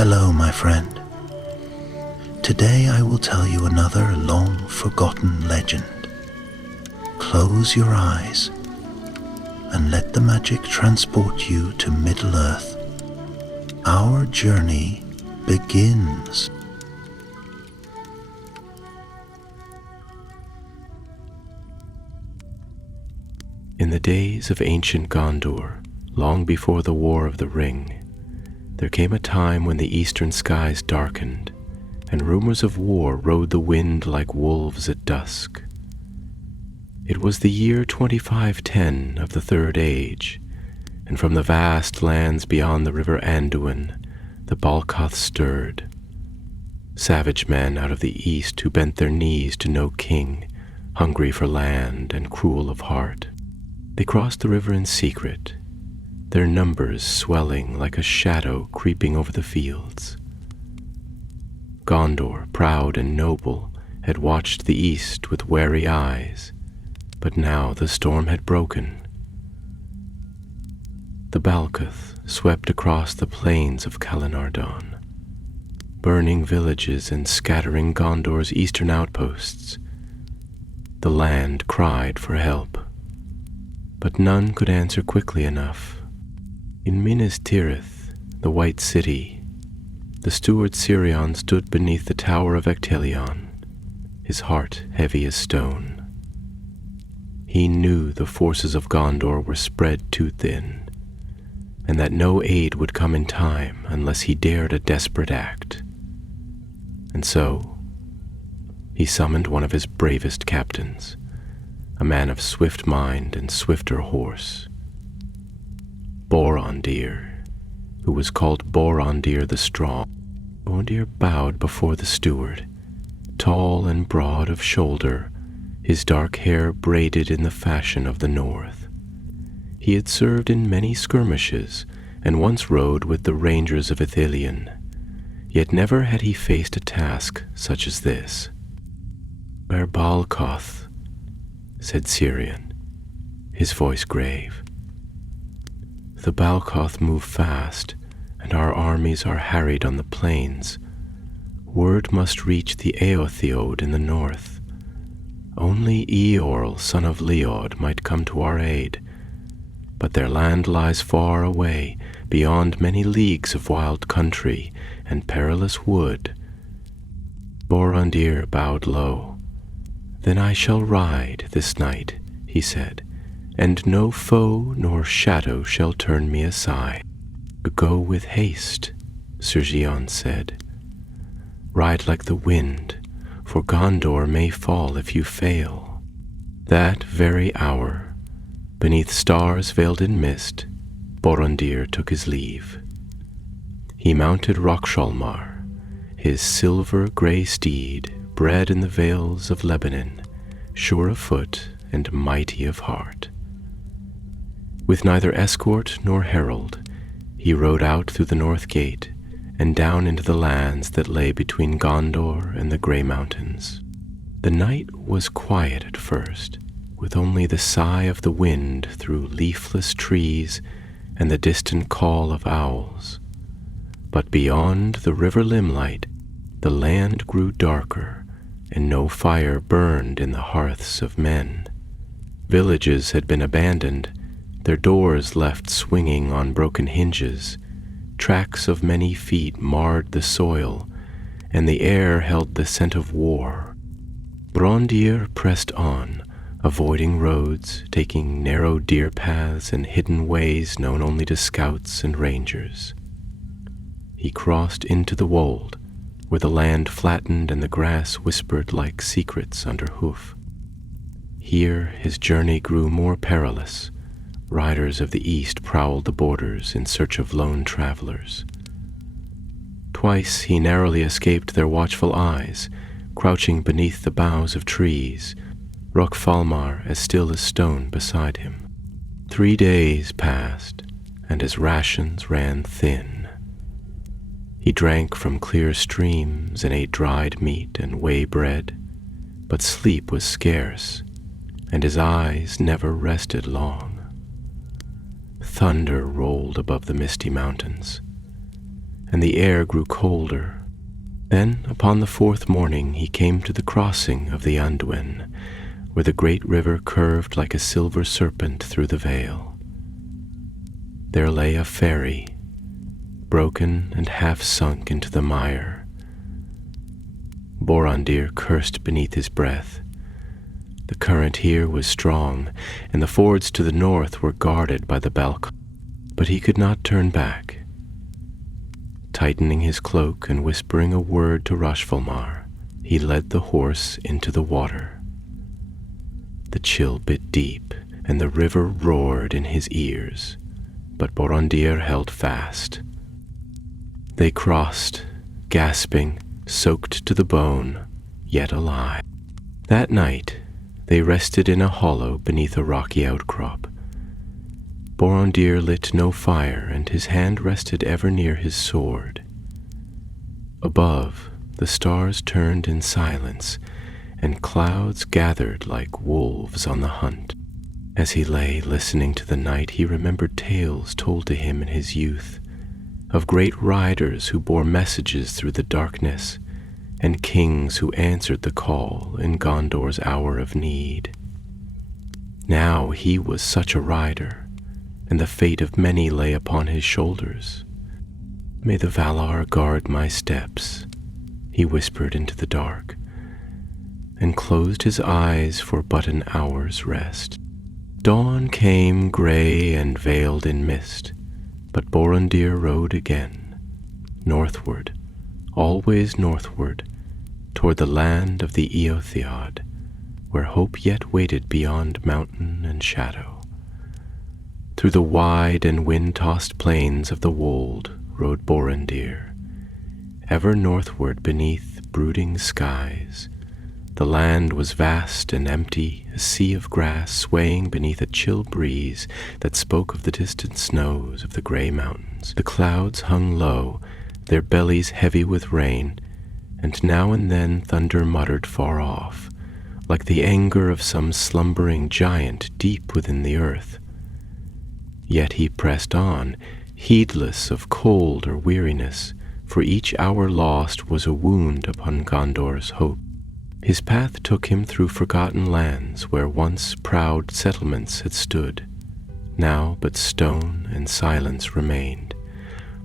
Hello, my friend. Today I will tell you another long-forgotten legend. Close your eyes and let the magic transport you to Middle-earth. Our journey begins. In the days of ancient Gondor, long before the War of the Ring, there came a time when the eastern skies darkened, and rumors of war rode the wind like wolves at dusk. It was the year 2510 of the Third Age, and from the vast lands beyond the river Anduin, the Balcoth stirred. Savage men out of the east who bent their knees to no king, hungry for land and cruel of heart. They crossed the river in secret, their numbers swelling like a shadow creeping over the fields. Gondor, proud and noble, had watched the east with wary eyes, but now the storm had broken. The Balcoth swept across the plains of Calenardon, burning villages and scattering Gondor's eastern outposts. The land cried for help, but none could answer quickly enough. In Minas Tirith, the White City, the steward Sirion stood beneath the tower of Ectelion, his heart heavy as stone. He knew the forces of Gondor were spread too thin, and that no aid would come in time unless he dared a desperate act. And so, he summoned one of his bravest captains, a man of swift mind and swifter horse, Borondir, who was called Borondir the Strong. Borondir bowed before the steward, tall and broad of shoulder, his dark hair braided in the fashion of the north. He had served in many skirmishes, and once rode with the rangers of Ithilien, yet never had he faced a task such as this. "Where Balcoth," said Sirion, his voice grave. "The Balcoth move fast, and our armies are harried on the plains. Word must reach the Eotheod in the north. Only Eorl, son of Leod, might come to our aid, but their land lies far away, beyond many leagues of wild country and perilous wood." Borondir bowed low. "Then I shall ride this night," he said, "and no foe nor shadow shall turn me aside." "Go with haste," Sirgion said. "Ride like the wind, for Gondor may fall if you fail." That very hour, beneath stars veiled in mist, Borondir took his leave. He mounted Roksholmar, his silver-gray steed, bred in the vales of Lebanon, sure of foot and mighty of heart. With neither escort nor herald, he rode out through the north gate and down into the lands that lay between Gondor and the Grey Mountains. The night was quiet at first, with only the sigh of the wind through leafless trees and the distant call of owls. But beyond the river Limelight, the land grew darker, and no fire burned in the hearths of men. Villages had been abandoned, their doors left swinging on broken hinges. Tracks of many feet marred the soil, and the air held the scent of war. Borondir pressed on, avoiding roads, taking narrow deer paths and hidden ways known only to scouts and rangers. He crossed into the wold, where the land flattened and the grass whispered like secrets under hoof. Here his journey grew more perilous. Riders of the east prowled the borders in search of lone travelers. Twice he narrowly escaped their watchful eyes, crouching beneath the boughs of trees, Rockfalmar as still as stone beside him. 3 days passed, and his rations ran thin. He drank from clear streams and ate dried meat and whey bread, but sleep was scarce, and his eyes never rested long. Thunder rolled above the misty mountains, and the air grew colder. Then, upon the fourth morning, he came to the crossing of the Anduin, where the great river curved like a silver serpent through the vale. There lay a ferry, broken and half sunk into the mire. Borondir cursed beneath his breath. The current here was strong, and the fords to the north were guarded by the Balk, but he could not turn back. Tightening his cloak and whispering a word to Roshvalmar, he led the horse into the water. The chill bit deep, and the river roared in his ears, but Borondir held fast. They crossed, gasping, soaked to the bone, yet alive. That night, they rested in a hollow beneath a rocky outcrop. Borondir lit no fire, and his hand rested ever near his sword. Above, the stars turned in silence, and clouds gathered like wolves on the hunt. As he lay listening to the night, he remembered tales told to him in his youth, of great riders who bore messages through the darkness, and kings who answered the call in Gondor's hour of need. Now he was such a rider, and the fate of many lay upon his shoulders. "May the Valar guard my steps," he whispered into the dark, and closed his eyes for but an hour's rest. Dawn came gray and veiled in mist, but Borondir rode again, northward, always northward, toward the land of the Eotheod, where hope yet waited beyond mountain and shadow. Through the wide and wind-tossed plains of the wold rode Borondir, ever northward beneath brooding skies. The land was vast and empty, a sea of grass swaying beneath a chill breeze that spoke of the distant snows of the gray mountains. The clouds hung low, their bellies heavy with rain, and now and then thunder muttered far off, like the anger of some slumbering giant deep within the earth. Yet he pressed on, heedless of cold or weariness, for each hour lost was a wound upon Gondor's hope. His path took him through forgotten lands where once proud settlements had stood. Now but stone and silence remained,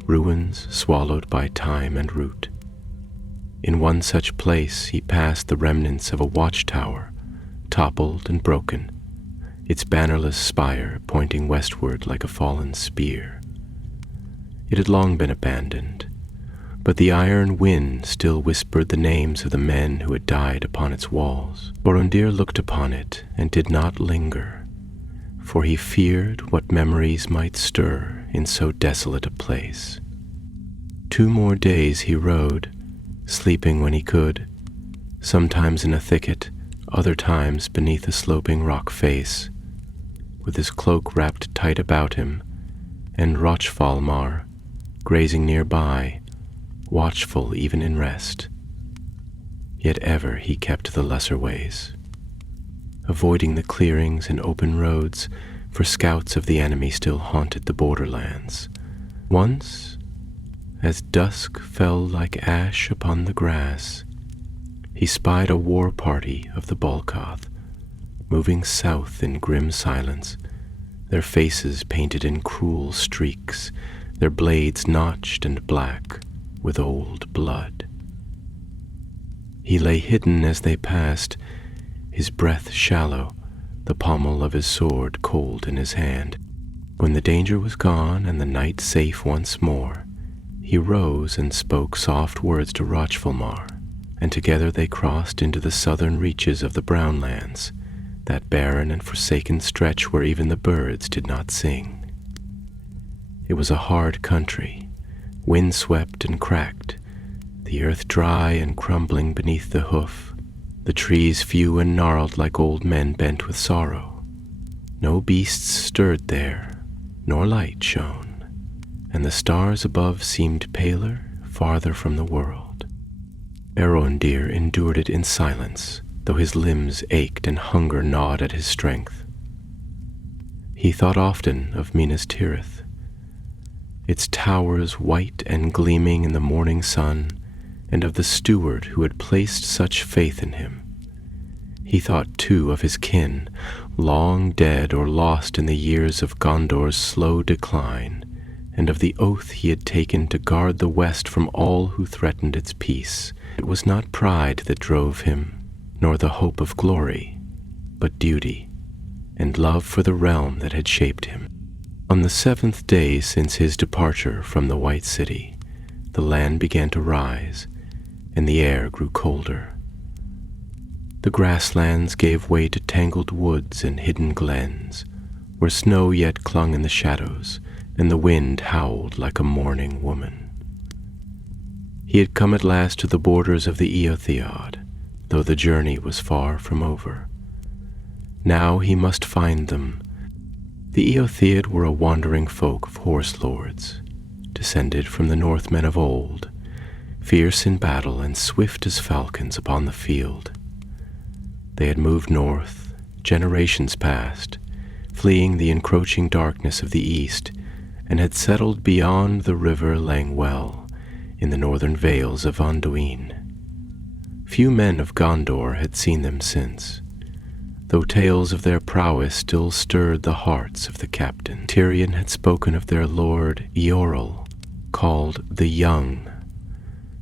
ruins swallowed by time and root. In one such place he passed the remnants of a watchtower, toppled and broken, its bannerless spire pointing westward like a fallen spear. It had long been abandoned, but the iron wind still whispered the names of the men who had died upon its walls. Borondir looked upon it and did not linger, for he feared what memories might stir in so desolate a place. 2 more days he rode, sleeping when he could, sometimes in a thicket, other times beneath a sloping rock face, with his cloak wrapped tight about him, and Rochvalmar, grazing nearby, watchful even in rest. Yet ever he kept the lesser ways, avoiding the clearings and open roads, for scouts of the enemy still haunted the borderlands. Once, as dusk fell like ash upon the grass, he spied a war party of the Balkoth, moving south in grim silence, their faces painted in cruel streaks, their blades notched and black with old blood. He lay hidden as they passed, his breath shallow, the pommel of his sword cold in his hand. When the danger was gone and the night safe once more, he rose and spoke soft words to Rochvalmar, and together they crossed into the southern reaches of the Brownlands, that barren and forsaken stretch where even the birds did not sing. It was a hard country, windswept and cracked, the earth dry and crumbling beneath the hoof, the trees few and gnarled like old men bent with sorrow. No beasts stirred there, nor light shone, and the stars above seemed paler, farther from the world. Borondir endured it in silence, though his limbs ached and hunger gnawed at his strength. He thought often of Minas Tirith, its towers white and gleaming in the morning sun, and of the steward who had placed such faith in him. He thought too of his kin, long dead or lost in the years of Gondor's slow decline, and of the oath he had taken to guard the West from all who threatened its peace. It was not pride that drove him, nor the hope of glory, but duty, and love for the realm that had shaped him. On the 7th day since his departure from the White City, the land began to rise, and the air grew colder. The grasslands gave way to tangled woods and hidden glens, where snow yet clung in the shadows, and the wind howled like a mourning woman. He had come at last to the borders of the Eotheod, though the journey was far from over. Now he must find them. The Eotheod were a wandering folk of horse lords, descended from the Northmen of old, fierce in battle and swift as falcons upon the field. They had moved north, generations past, fleeing the encroaching darkness of the east, and had settled beyond the river Langwell, in the northern vales of Anduin. Few men of Gondor had seen them since, though tales of their prowess still stirred the hearts of the captain. Tirion had spoken of their lord Eorl, called the Young,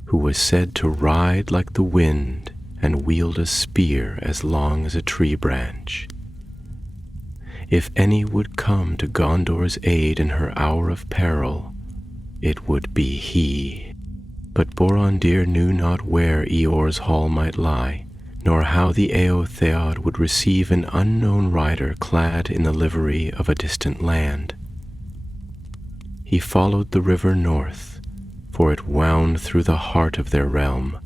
who was said to ride like the wind and wield a spear as long as a tree branch. If any would come to Gondor's aid in her hour of peril, it would be he. But Borondir knew not where Eor's hall might lie, nor how the Eotheod would receive an unknown rider clad in the livery of a distant land. He followed the river north, for it wound through the heart of their realm,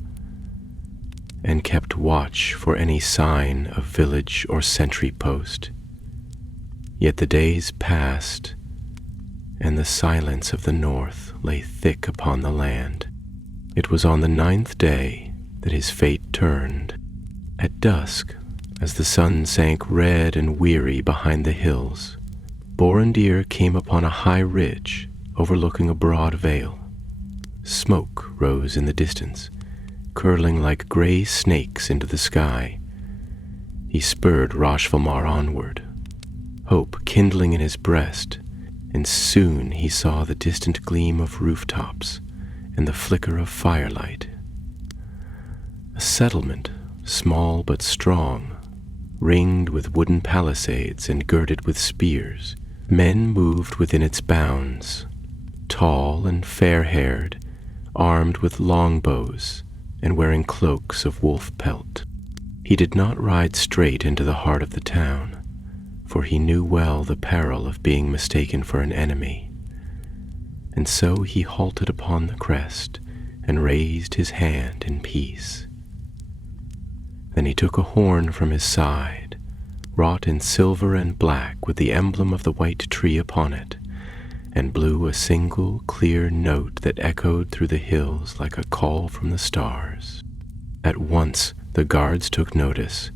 and kept watch for any sign of village or sentry post. Yet the days passed, and the silence of the north lay thick upon the land. It was on the 9th day that his fate turned. At dusk, as the sun sank red and weary behind the hills, Borondir came upon a high ridge overlooking a broad vale. Smoke rose in the distance, curling like gray snakes into the sky. He spurred Roshvalmar onward, hope kindling in his breast, and soon he saw the distant gleam of rooftops and the flicker of firelight. A settlement, small but strong, ringed with wooden palisades and girded with spears. Men moved within its bounds, tall and fair-haired, armed with longbows and wearing cloaks of wolf pelt. He did not ride straight into the heart of the town, for he knew well the peril of being mistaken for an enemy. And so he halted upon the crest and raised his hand in peace. Then he took a horn from his side, wrought in silver and black with the emblem of the white tree upon it, and blew a single clear note that echoed through the hills like a call from the stars. At once the guards took notice.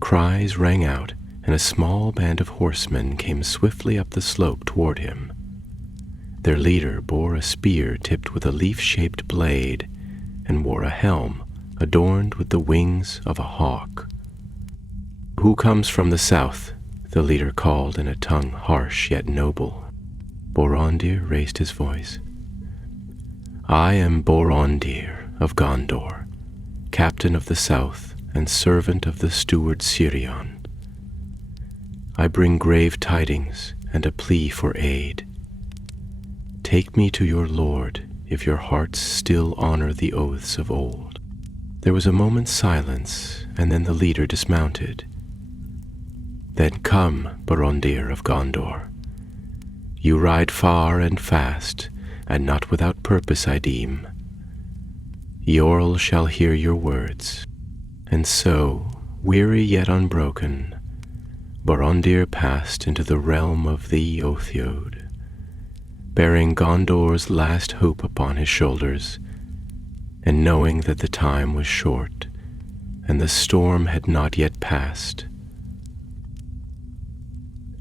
Cries rang out, and a small band of horsemen came swiftly up the slope toward him. Their leader bore a spear tipped with a leaf-shaped blade and wore a helm adorned with the wings of a hawk. "Who comes from the south?" the leader called in a tongue harsh yet noble. Borondir raised his voice. "I am Borondir of Gondor, captain of the south and servant of the steward Sirion. I bring grave tidings and a plea for aid. Take me to your lord if your hearts still honor the oaths of old." There was a moment's silence, and then the leader dismounted. "Then come, Borondir of Gondor. You ride far and fast, and not without purpose, I deem. Eorl shall hear your words." And so, weary yet unbroken, Borondir passed into the realm of the Eotheod, bearing Gondor's last hope upon his shoulders, and knowing that the time was short, and the storm had not yet passed.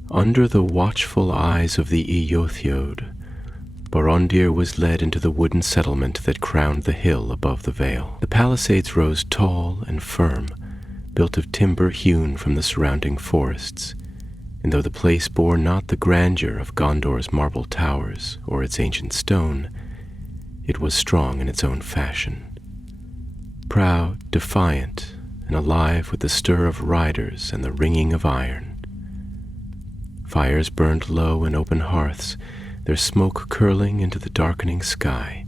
Under the watchful eyes of the Eotheod, Borondir was led into the wooden settlement that crowned the hill above the vale. The palisades rose tall and firm, built of timber hewn from the surrounding forests, and though the place bore not the grandeur of Gondor's marble towers or its ancient stone, it was strong in its own fashion. Proud, defiant, and alive with the stir of riders and the ringing of iron. Fires burned low in open hearths, their smoke curling into the darkening sky,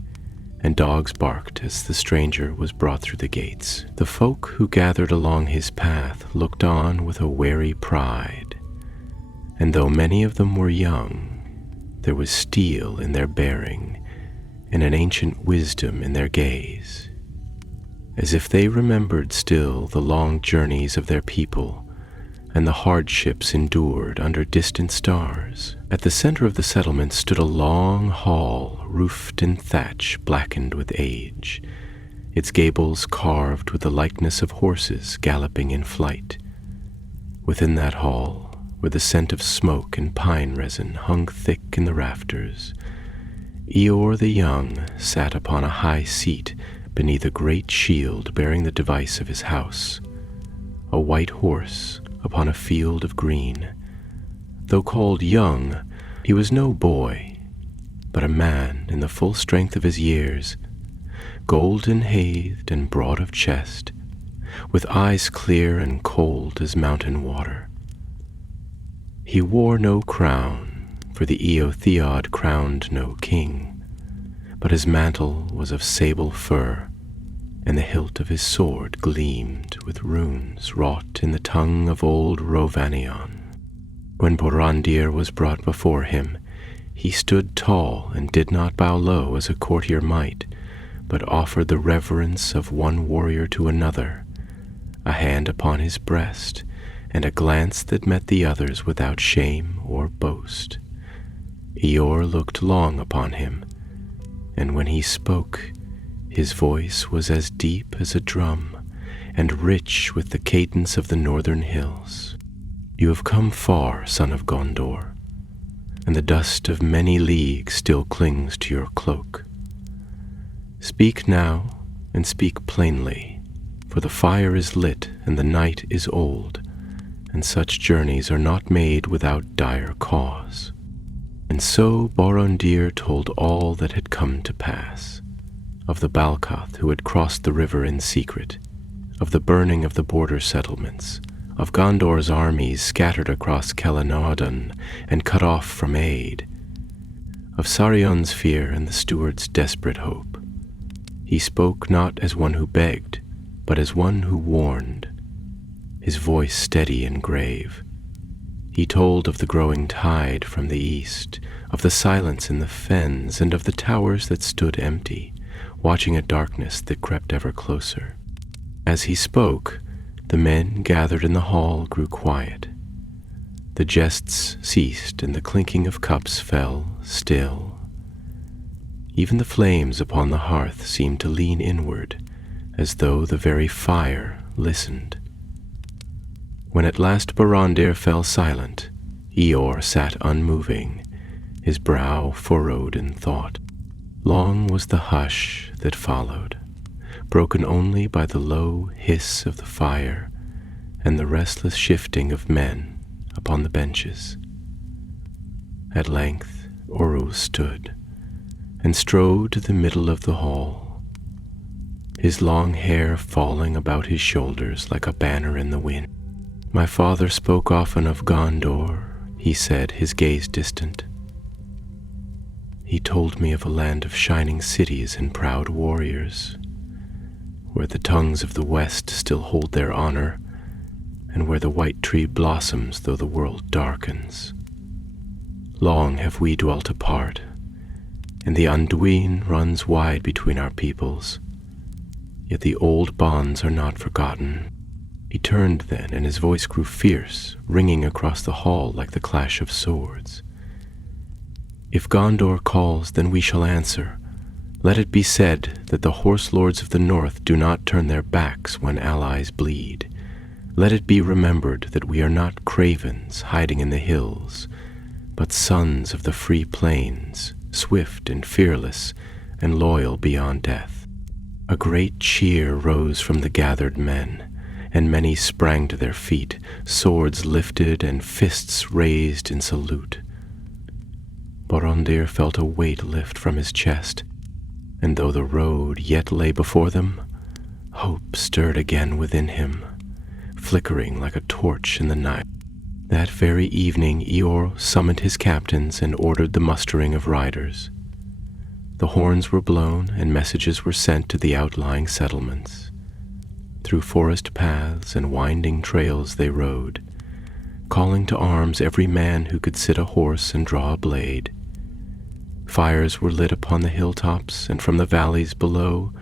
and dogs barked as the stranger was brought through the gates. The folk who gathered along his path looked on with a wary pride, and though many of them were young, there was steel in their bearing and an ancient wisdom in their gaze, as if they remembered still the long journeys of their people and the hardships endured under distant stars. At the center of the settlement stood a long hall, roofed in thatch blackened with age, its gables carved with the likeness of horses galloping in flight. Within that hall, where the scent of smoke and pine resin hung thick in the rafters, Eeyore the Young sat upon a high seat beneath a great shield bearing the device of his house, a white horse upon a field of green. Though called young, he was no boy, but a man in the full strength of his years, golden-hathed and broad of chest, with eyes clear and cold as mountain water. He wore no crown, for the Eotheod crowned no king, but his mantle was of sable fur, and the hilt of his sword gleamed with runes wrought in the tongue of old Rovanion. When Borondir was brought before him, he stood tall and did not bow low as a courtier might, but offered the reverence of one warrior to another, a hand upon his breast, and a glance that met the others without shame or boast. Eeyore looked long upon him, and when he spoke, his voice was as deep as a drum, and rich with the cadence of the northern hills. You have come far, son of Gondor, and the dust of many leagues still clings to your cloak. Speak now, and speak plainly, for the fire is lit and the night is old, and such journeys are not made without dire cause. And so Borondir told all that had come to pass, of the Balcath who had crossed the river in secret, of the burning of the border settlements, of Gondor's armies scattered across Celanoddon and cut off from aid, of Sarion's fear and the steward's desperate hope. He spoke not as one who begged, but as one who warned, his voice steady and grave. He told of the growing tide from the east, of the silence in the fens, and of the towers that stood empty, watching a darkness that crept ever closer. As he spoke, the men gathered in the hall grew quiet. The jests ceased, and the clinking of cups fell still. Even the flames upon the hearth seemed to lean inward, as though the very fire listened. When at last Borondir fell silent, Eeyore sat unmoving, his brow furrowed in thought. Long was the hush that followed, broken only by the low hiss of the fire and the restless shifting of men upon the benches. At length Orul stood and strode to the middle of the hall, his long hair falling about his shoulders like a banner in the wind. My father spoke often of Gondor, he said, his gaze distant. He told me of a land of shining cities and proud warriors, where the tongues of the west still hold their honor, and where the white tree blossoms though the world darkens. Long have we dwelt apart, and the Anduin runs wide between our peoples, yet the old bonds are not forgotten. He turned then, and his voice grew fierce, ringing across the hall like the clash of swords. If Gondor calls, then we shall answer. Let it be said that the horse lords of the north do not turn their backs when allies bleed. Let it be remembered that we are not cravens hiding in the hills, but sons of the free plains, swift and fearless, and loyal beyond death. A great cheer rose from the gathered men, and many sprang to their feet, swords lifted and fists raised in salute. Borondir felt a weight lift from his chest, and though the road yet lay before them, hope stirred again within him, flickering like a torch in the night. That very evening Eor summoned his captains and ordered the mustering of riders. The horns were blown and messages were sent to the outlying settlements. Through forest paths and winding trails they rode, calling to arms every man who could sit a horse and draw a blade. Fires were lit upon the hilltops, and from the valleys below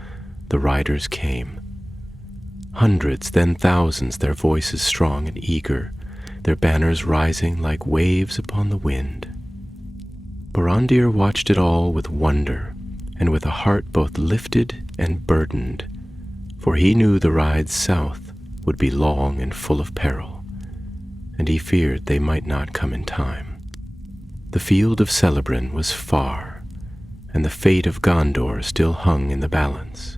the riders came. Hundreds, then thousands, their voices strong and eager, their banners rising like waves upon the wind. Borondir watched it all with wonder, and with a heart both lifted and burdened, for he knew the ride south would be long and full of peril, and he feared they might not come in time. The field of Celebrin was far, and the fate of Gondor still hung in the balance.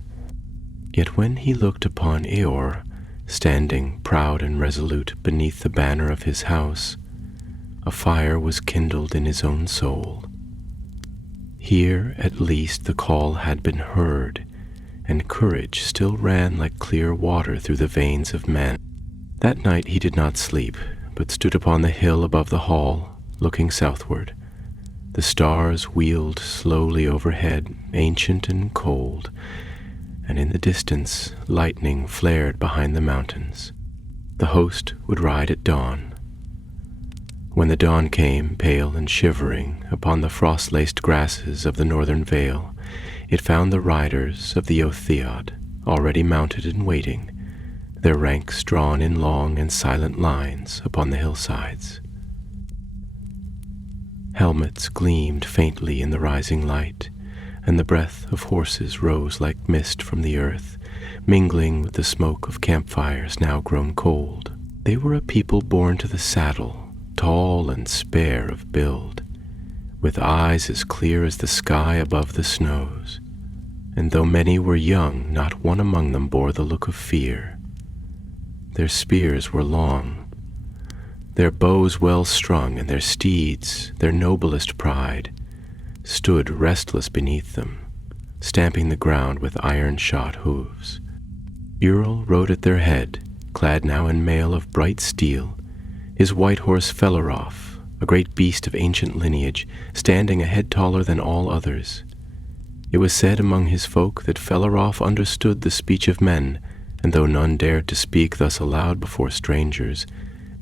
Yet when he looked upon Eor, standing proud and resolute beneath the banner of his house, a fire was kindled in his own soul. Here at least the call had been heard, and courage still ran like clear water through the veins of men. That night he did not sleep, but stood upon the hill above the hall, looking southward. The stars wheeled slowly overhead, ancient and cold, and in the distance lightning flared behind the mountains. The host would ride at dawn. When the dawn came, pale and shivering, upon the frost-laced grasses of the northern vale, it found the riders of the Otheod already mounted and waiting, their ranks drawn in long and silent lines upon the hillsides. Helmets gleamed faintly in the rising light, and the breath of horses rose like mist from the earth, mingling with the smoke of campfires now grown cold. They were a people born to the saddle, tall and spare of build, with eyes as clear as the sky above the snows, and though many were young, not one among them bore the look of fear. Their spears were long, their bows well strung, and their steeds, their noblest pride, stood restless beneath them, stamping the ground with iron-shod hooves. Ural rode at their head, clad now in mail of bright steel, his white horse Felaroff, a great beast of ancient lineage, standing a head taller than all others. It was said among his folk that Felaroff understood the speech of men, and though none dared to speak thus aloud before strangers,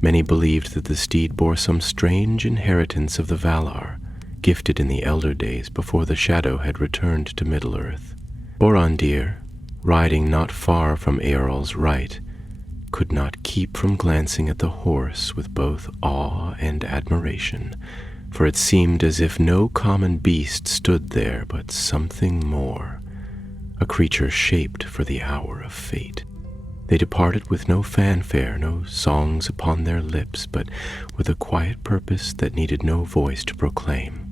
many believed that the steed bore some strange inheritance of the Valar, gifted in the elder days before the shadow had returned to Middle-earth. Borondir, riding not far from Eorl's right, could not keep from glancing at the horse with both awe and admiration, for it seemed as if no common beast stood there but something more, a creature shaped for the hour of fate. They departed with no fanfare, no songs upon their lips, but with a quiet purpose that needed no voice to proclaim.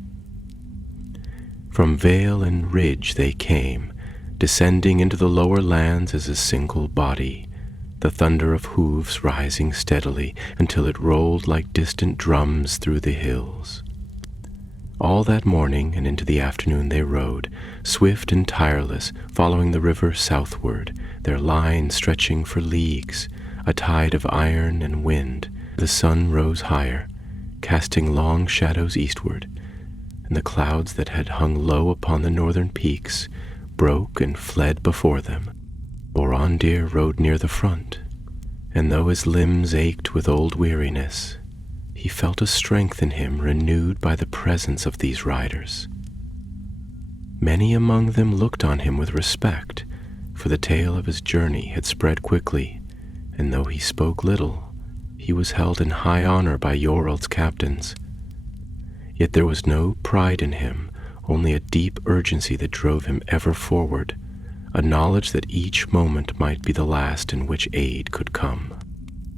From vale and ridge they came, descending into the lower lands as a single body, the thunder of hooves rising steadily until it rolled like distant drums through the hills. All that morning and into the afternoon they rode, swift and tireless, following the river southward, their line stretching for leagues, a tide of iron and wind. The sun rose higher, casting long shadows eastward, and the clouds that had hung low upon the northern peaks broke and fled before them. Borondir rode near the front, and though his limbs ached with old weariness, he felt a strength in him renewed by the presence of these riders. Many among them looked on him with respect, for the tale of his journey had spread quickly, and though he spoke little, he was held in high honor by Yorl's captains. Yet there was no pride in him, only a deep urgency that drove him ever forward, a knowledge that each moment might be the last in which aid could come.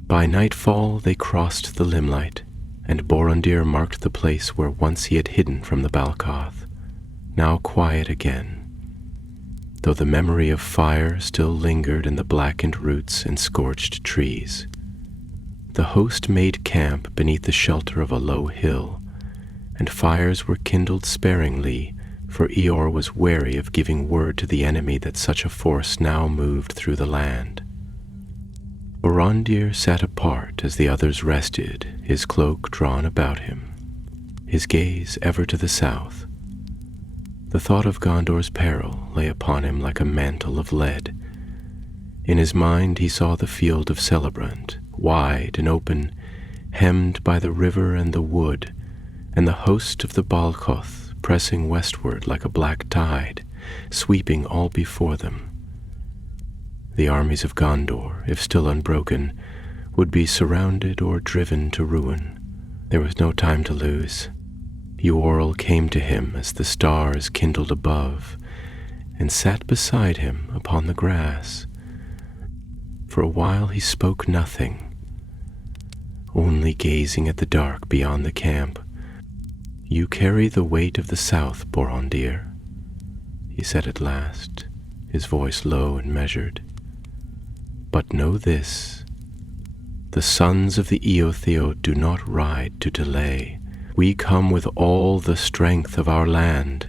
By nightfall they crossed the Limelight, and Borondir marked the place where once he had hidden from the Balcath. now quiet again, though the memory of fire still lingered in the blackened roots and scorched trees. The host made camp beneath the shelter of a low hill, and fires were kindled sparingly, for Eeyore was wary of giving word to the enemy that such a force now moved through the land. Borondir sat apart as the others rested, his cloak drawn about him, his gaze ever to the south. The thought of Gondor's peril lay upon him like a mantle of lead. In his mind he saw the field of Celebrant, wide and open, hemmed by the river and the wood, and the host of the Balcoth pressing westward like a black tide, sweeping all before them. The armies of Gondor, if still unbroken, would be surrounded or driven to ruin. There was no time to lose. Eorl came to him as the stars kindled above, and sat beside him upon the grass. For a while he spoke nothing, only gazing at the dark beyond the camp. "You carry the weight of the south, Borondir," he said at last, his voice low and measured. "But know this, the sons of the Eotheod do not ride to delay. We come with all the strength of our land.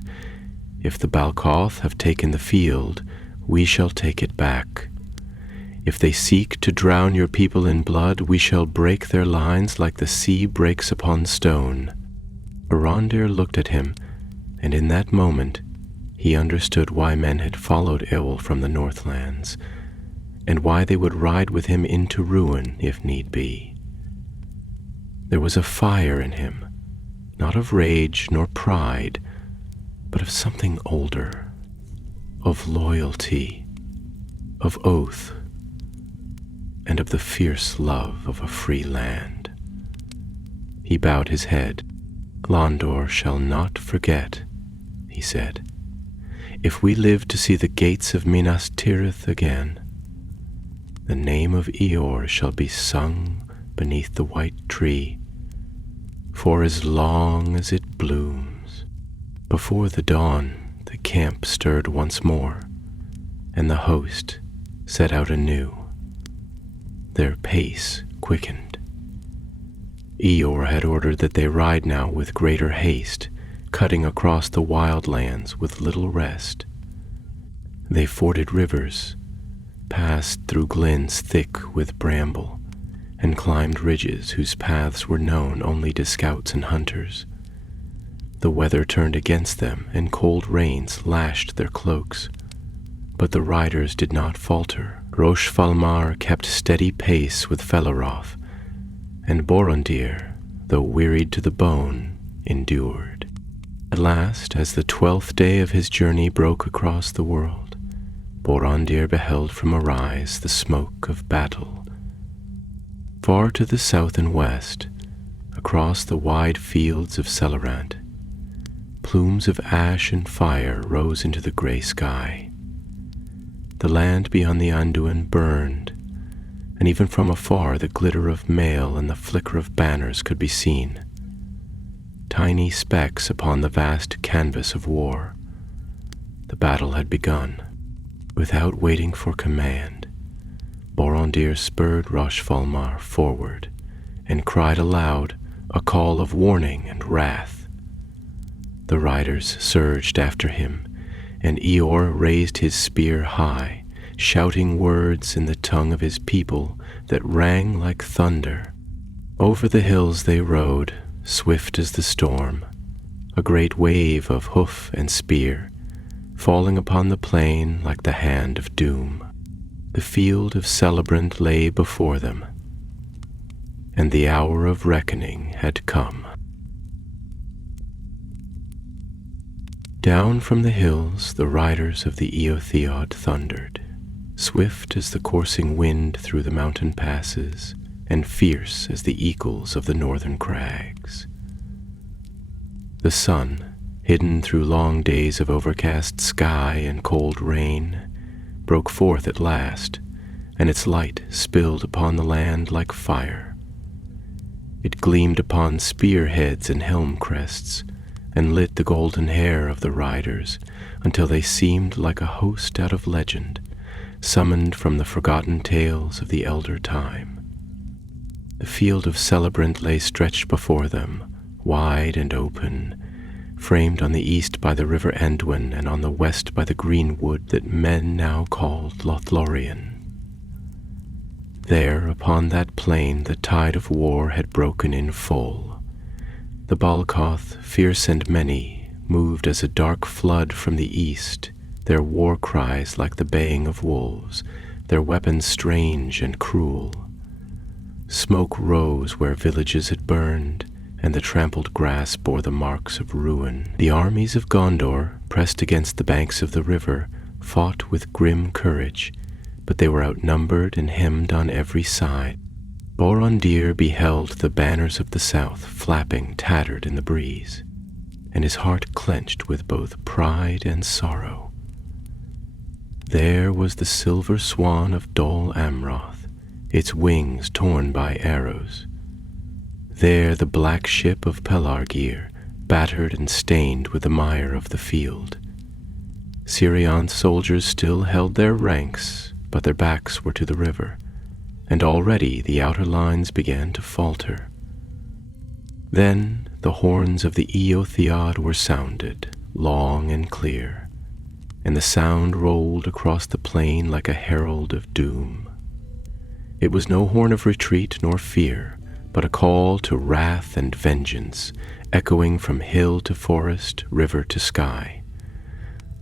If the Balcoth have taken the field, we shall take it back. If they seek to drown your people in blood, we shall break their lines like the sea breaks upon stone." Borondir looked at him, and in that moment he understood why men had followed Eowl from the Northlands, and why they would ride with him into ruin if need be. There was a fire in him, not of rage nor pride, but of something older, of loyalty, of oath, and of the fierce love of a free land. He bowed his head. "Gondor shall not forget," he said. "If we live to see the gates of Minas Tirith again, the name of Eeyore shall be sung beneath the white tree, for as long as it blooms." Before the dawn, the camp stirred once more, and the host set out anew. Their pace quickened. Eeyore had ordered that they ride now with greater haste, cutting across the wild lands with little rest. They forded rivers, passed through glens thick with bramble, and climbed ridges whose paths were known only to scouts and hunters. The weather turned against them, and cold rains lashed their cloaks. But the riders did not falter. Rosh-Falmar kept steady pace with Felaroth, and Borondir, though wearied to the bone, endured. At last, as the 12th day of his journey broke across the world, Borondir beheld from a rise the smoke of battle. Far to the south and west, across the wide fields of Celerant, plumes of ash and fire rose into the gray sky. The land beyond the Anduin burned, and even from afar the glitter of mail and the flicker of banners could be seen. Tiny specks upon the vast canvas of war. The battle had begun. Without waiting for command, Borondir spurred Rosh-Falmar forward and cried aloud a call of warning and wrath. The riders surged after him, and Eeyore raised his spear high, shouting words in the tongue of his people that rang like thunder. Over the hills they rode, swift as the storm, a great wave of hoof and spear, falling upon the plain like the hand of doom. The field of Celebrant lay before them, and the hour of reckoning had come. Down from the hills the riders of the Eotheod thundered, swift as the coursing wind through the mountain passes, and fierce as the eagles of the northern crags. The sun, hidden through long days of overcast sky and cold rain, broke forth at last, and its light spilled upon the land like fire. It gleamed upon spear heads and helm crests, and lit the golden hair of the riders until they seemed like a host out of legend, summoned from the forgotten tales of the elder time. The field of celebrant lay stretched before them, wide and open, framed on the east by the river Anduin and on the west by the green wood that men now called Lothlorien. There, upon that plain, the tide of war had broken in full. The Balcoth, fierce and many, moved as a dark flood from the east, their war cries like the baying of wolves, their weapons strange and cruel. Smoke rose where villages had burned, and the trampled grass bore the marks of ruin. The armies of Gondor, pressed against the banks of the river, fought with grim courage, but they were outnumbered and hemmed on every side. Borondir beheld the banners of the south flapping tattered in the breeze, and his heart clenched with both pride and sorrow. There was the silver swan of Dol Amroth, its wings torn by arrows. There the black ship of Pelargir, battered and stained with the mire of the field. Sirion's soldiers still held their ranks, but their backs were to the river, and already the outer lines began to falter. Then the horns of the Eotheod were sounded, long and clear, and the sound rolled across the plain like a herald of doom. It was no horn of retreat nor fear, but a call to wrath and vengeance, echoing from hill to forest, river to sky.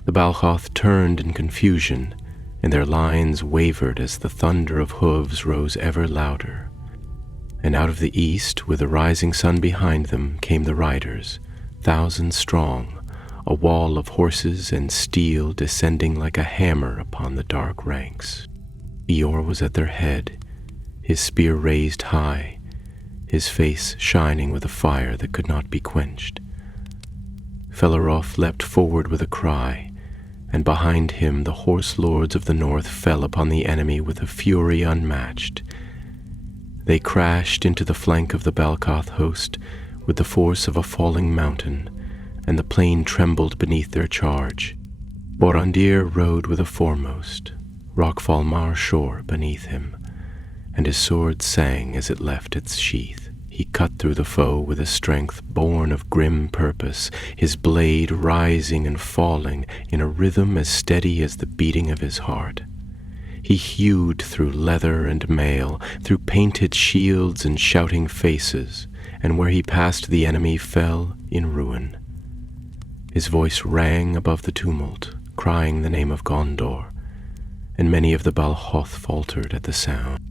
The Balcoth turned in confusion, and their lines wavered as the thunder of hooves rose ever louder. And out of the east, with the rising sun behind them, came the riders, thousands strong, a wall of horses and steel descending like a hammer upon the dark ranks. Eor was at their head, his spear raised high, his face shining with a fire that could not be quenched. Felaroth leapt forward with a cry, and behind him the horse lords of the north fell upon the enemy with a fury unmatched. They crashed into the flank of the Balcoth host with the force of a falling mountain, and the plain trembled beneath their charge. Borondir rode with the foremost, Rockfall Mar shore beneath him, and his sword sang as it left its sheath. He cut through the foe with a strength born of grim purpose, his blade rising and falling in a rhythm as steady as the beating of his heart. He hewed through leather and mail, through painted shields and shouting faces, and where he passed the enemy fell in ruin. His voice rang above the tumult, crying the name of Gondor, and many of the Balhoth faltered at the sound.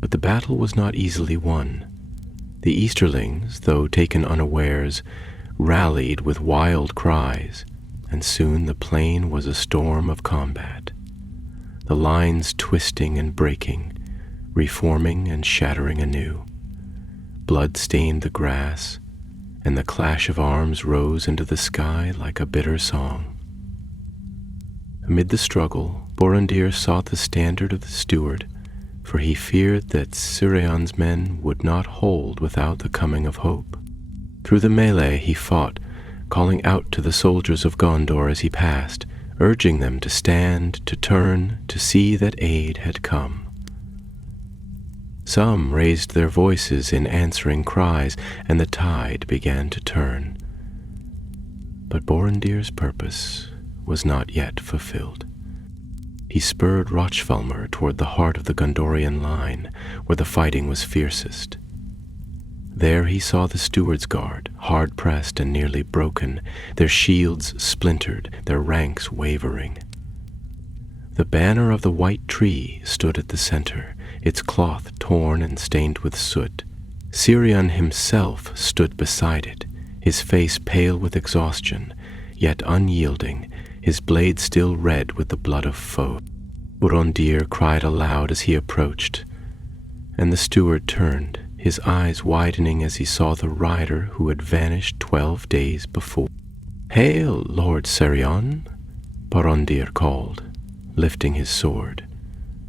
But the battle was not easily won. The Easterlings, though taken unawares, rallied with wild cries, and soon the plain was a storm of combat, the lines twisting and breaking, reforming and shattering anew. Blood stained the grass, and the clash of arms rose into the sky like a bitter song. Amid the struggle, Borondir sought the standard of the steward, for he feared that Sirion's men would not hold without the coming of hope. Through the melee he fought, calling out to the soldiers of Gondor as he passed, urging them to stand, to turn, to see that aid had come. Some raised their voices in answering cries, and the tide began to turn. But Borondir's purpose was not yet fulfilled. He spurred Rochfalmer toward the heart of the Gondorian line, where the fighting was fiercest. There he saw the steward's guard, hard-pressed and nearly broken, their shields splintered, their ranks wavering. The banner of the white tree stood at the center, its cloth torn and stained with soot. Sirion himself stood beside it, his face pale with exhaustion, yet unyielding, his blade still red with the blood of foe. Borondir cried aloud as he approached, and the steward turned, his eyes widening as he saw the rider who had vanished 12 days before. "Hail, Lord Sirion," Borondir called, lifting his sword.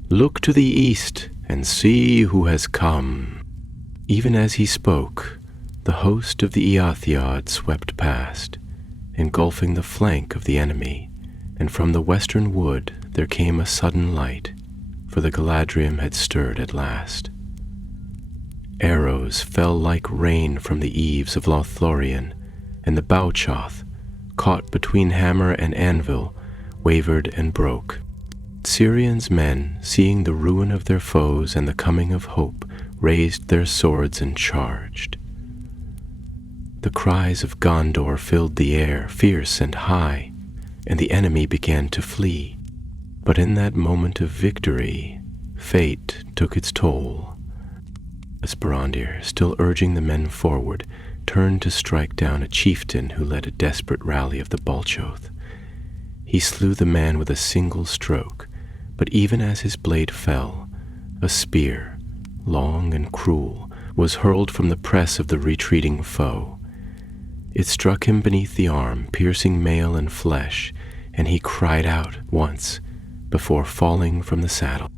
"Look to the east and see who has come." Even as he spoke, the host of the Eotheod swept past, engulfing the flank of the enemy, and from the western wood there came a sudden light, for the Galadriel had stirred at last. Arrows fell like rain from the eaves of Lothlorien, and the bowchoth, caught between hammer and anvil, wavered and broke. Cirian's men, seeing the ruin of their foes and the coming of hope, raised their swords and charged. The cries of Gondor filled the air, fierce and high, and the enemy began to flee. But in that moment of victory, fate took its toll. As Borondir, still urging the men forward, turned to strike down a chieftain who led a desperate rally of the Balchoth. He slew the man with a single stroke, but even as his blade fell, a spear, long and cruel, was hurled from the press of the retreating foe. It struck him beneath the arm, piercing mail and flesh, and he cried out once before falling from the saddle.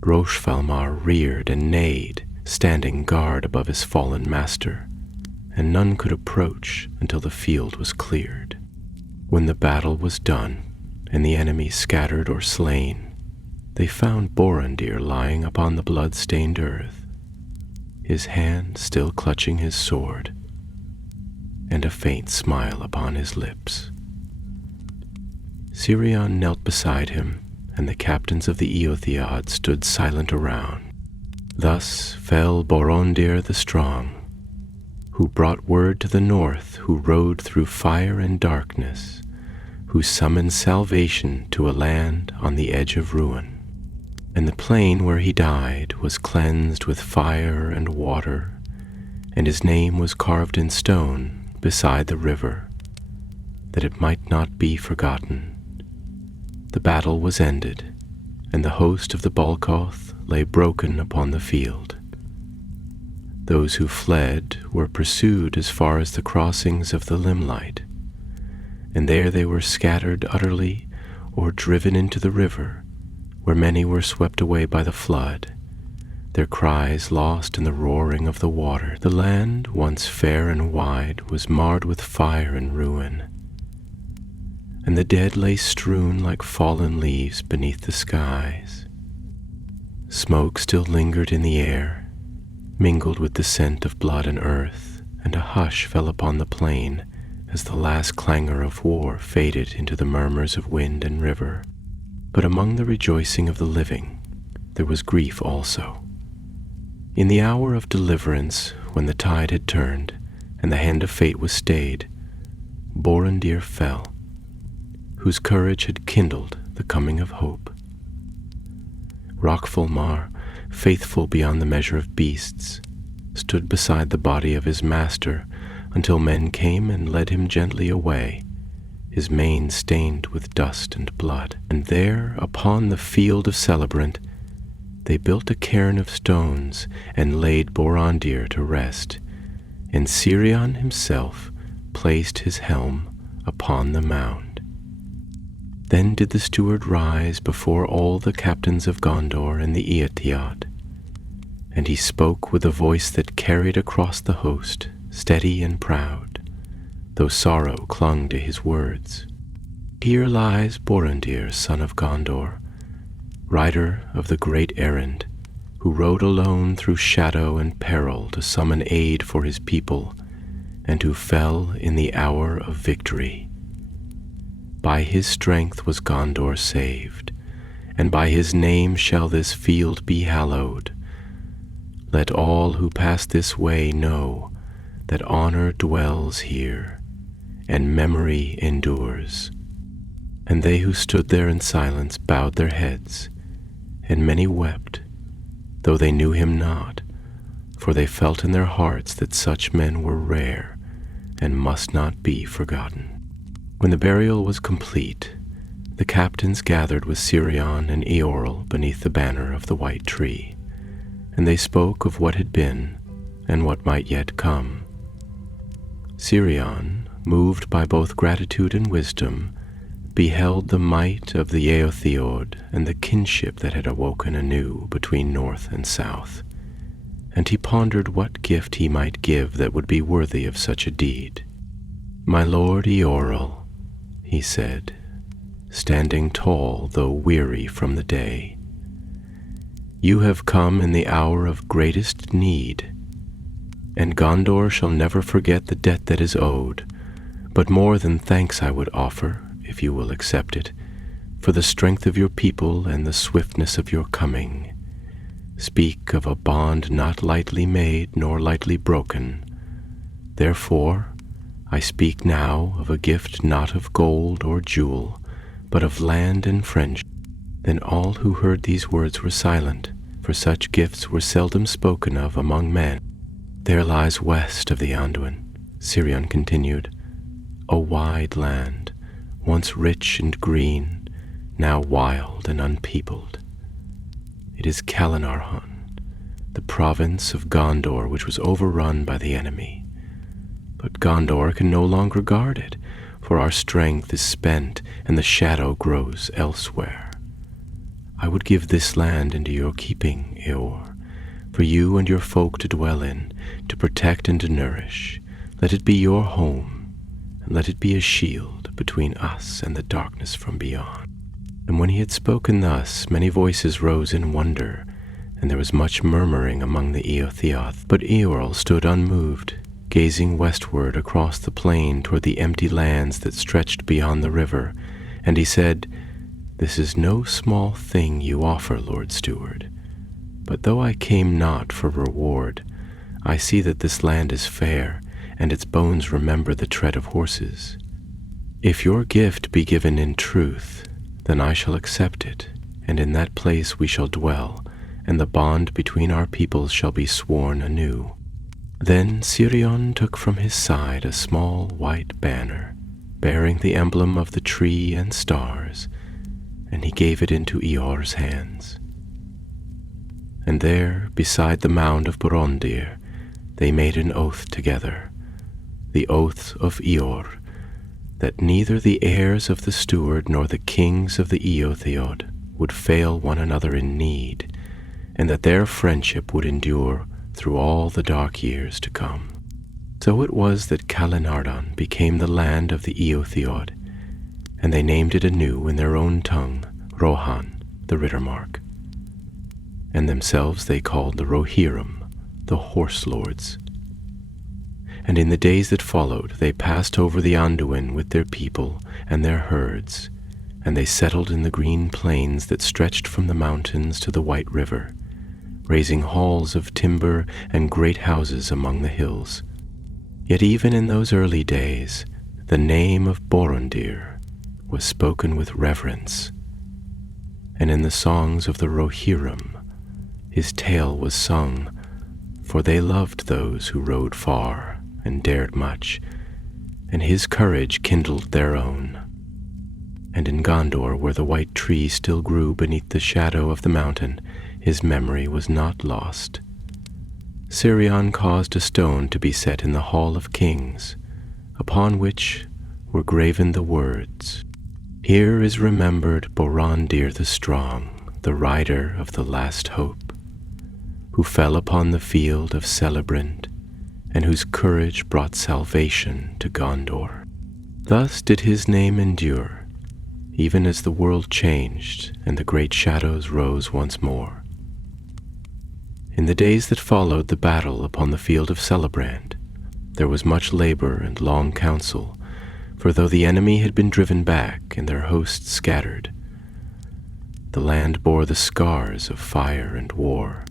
Roshfalmar reared and neighed, standing guard above his fallen master, and none could approach until the field was cleared. When the battle was done, and the enemy scattered or slain, they found Borondir lying upon the blood-stained earth, his hand still clutching his sword, and a faint smile upon his lips. Cirion knelt beside him, and the captains of the Eotheod stood silent around. Thus fell Borondir the Strong, who brought word to the north, who rode through fire and darkness, who summoned salvation to a land on the edge of ruin. And the plain where he died was cleansed with fire and water, and his name was carved in stone beside the river, that it might not be forgotten. The battle was ended, and the host of the Balchoth lay broken upon the field. Those who fled were pursued as far as the crossings of the Limelight, and there they were scattered utterly or driven into the river, where many were swept away by the flood, their cries lost in the roaring of the water. The land, once fair and wide, was marred with fire and ruin, and the dead lay strewn like fallen leaves beneath the skies. Smoke still lingered in the air, mingled with the scent of blood and earth, and a hush fell upon the plain as the last clangor of war faded into the murmurs of wind and river. But among the rejoicing of the living, there was grief also. In the hour of deliverance, when the tide had turned and the hand of fate was stayed, Borondir fell, whose courage had kindled the coming of hope. Rockfalmar, faithful beyond the measure of beasts, stood beside the body of his master until men came and led him gently away, his mane stained with dust and blood. And there, upon the field of Celebrant, they built a cairn of stones and laid Borondir to rest, and Cirion himself placed his helm upon the mound. Then did the steward rise before all the captains of Gondor and the Eotheod, and he spoke with a voice that carried across the host, steady and proud, though sorrow clung to his words. Here lies Borondir, son of Gondor, rider of the great errand, who rode alone through shadow and peril to summon aid for his people, and who fell in the hour of victory. By his strength was Gondor saved, and by his name shall this field be hallowed. Let all who pass this way know that honor dwells here, and memory endures. And they who stood there in silence bowed their heads, and many wept, though they knew him not, for they felt in their hearts that such men were rare and must not be forgotten. When the burial was complete, the captains gathered with Cirion and Eorl beneath the banner of the white tree, and they spoke of what had been and what might yet come. Cirion, moved by both gratitude and wisdom, beheld the might of the Eotheod and the kinship that had awoken anew between north and south, and he pondered what gift he might give that would be worthy of such a deed. "My lord Eorl," he said, standing tall though weary from the day. You have come in the hour of greatest need, and Gondor shall never forget the debt that is owed, but more than thanks I would offer, if you will accept it, for the strength of your people and the swiftness of your coming. Speak of a bond not lightly made nor lightly broken. Therefore, I speak now of a gift not of gold or jewel, but of land and friendship. Then all who heard these words were silent, for such gifts were seldom spoken of among men. There lies west of the Anduin, Cirion continued, a wide land, once rich and green, now wild and unpeopled. It is Calenarhon, the province of Gondor, which was overrun by the enemy. But Gondor can no longer guard it, for our strength is spent and the shadow grows elsewhere. I would give this land into your keeping, Eor, for you and your folk to dwell in, to protect and to nourish. Let it be your home, and let it be a shield between us and the darkness from beyond. And when he had spoken thus, many voices rose in wonder, and there was much murmuring among the Eotheoth. But Eorl stood unmoved, gazing westward across the plain toward the empty lands that stretched beyond the river, and he said, This is no small thing you offer, Lord Steward. But though I came not for reward, I see that this land is fair, and its bones remember the tread of horses. If your gift be given in truth, then I shall accept it, and in that place we shall dwell, and the bond between our peoples shall be sworn anew. Then Cirion took from his side a small white banner, bearing the emblem of the tree and stars, and he gave it into Eor's hands. And there, beside the mound of Borondir, they made an oath together, the oath of Eor, that neither the heirs of the steward nor the kings of the Eotheod would fail one another in need, and that their friendship would endure through all the dark years to come. So it was that Calenardon became the land of the Eotheod, and they named it anew in their own tongue, Rohan, the Rittermark. And themselves they called the Rohirrim, the Horse Lords. And in the days that followed they passed over the Anduin with their people and their herds, and they settled in the green plains that stretched from the mountains to the White River, raising halls of timber and great houses among the hills. Yet even in those early days, the name of Borondir was spoken with reverence, and in the songs of the Rohirrim his tale was sung, for they loved those who rode far and dared much, and his courage kindled their own. And in Gondor, where the white tree still grew beneath the shadow of the mountain, his memory was not lost. Cirion caused a stone to be set in the Hall of Kings, upon which were graven the words, Here is remembered Borondir the Strong, the rider of the last hope, who fell upon the field of Celebrant, and whose courage brought salvation to Gondor. Thus did his name endure, even as the world changed and the great shadows rose once more. In the days that followed the battle upon the field of Celebrant, there was much labor and long counsel, for though the enemy had been driven back and their hosts scattered, the land bore the scars of fire and war,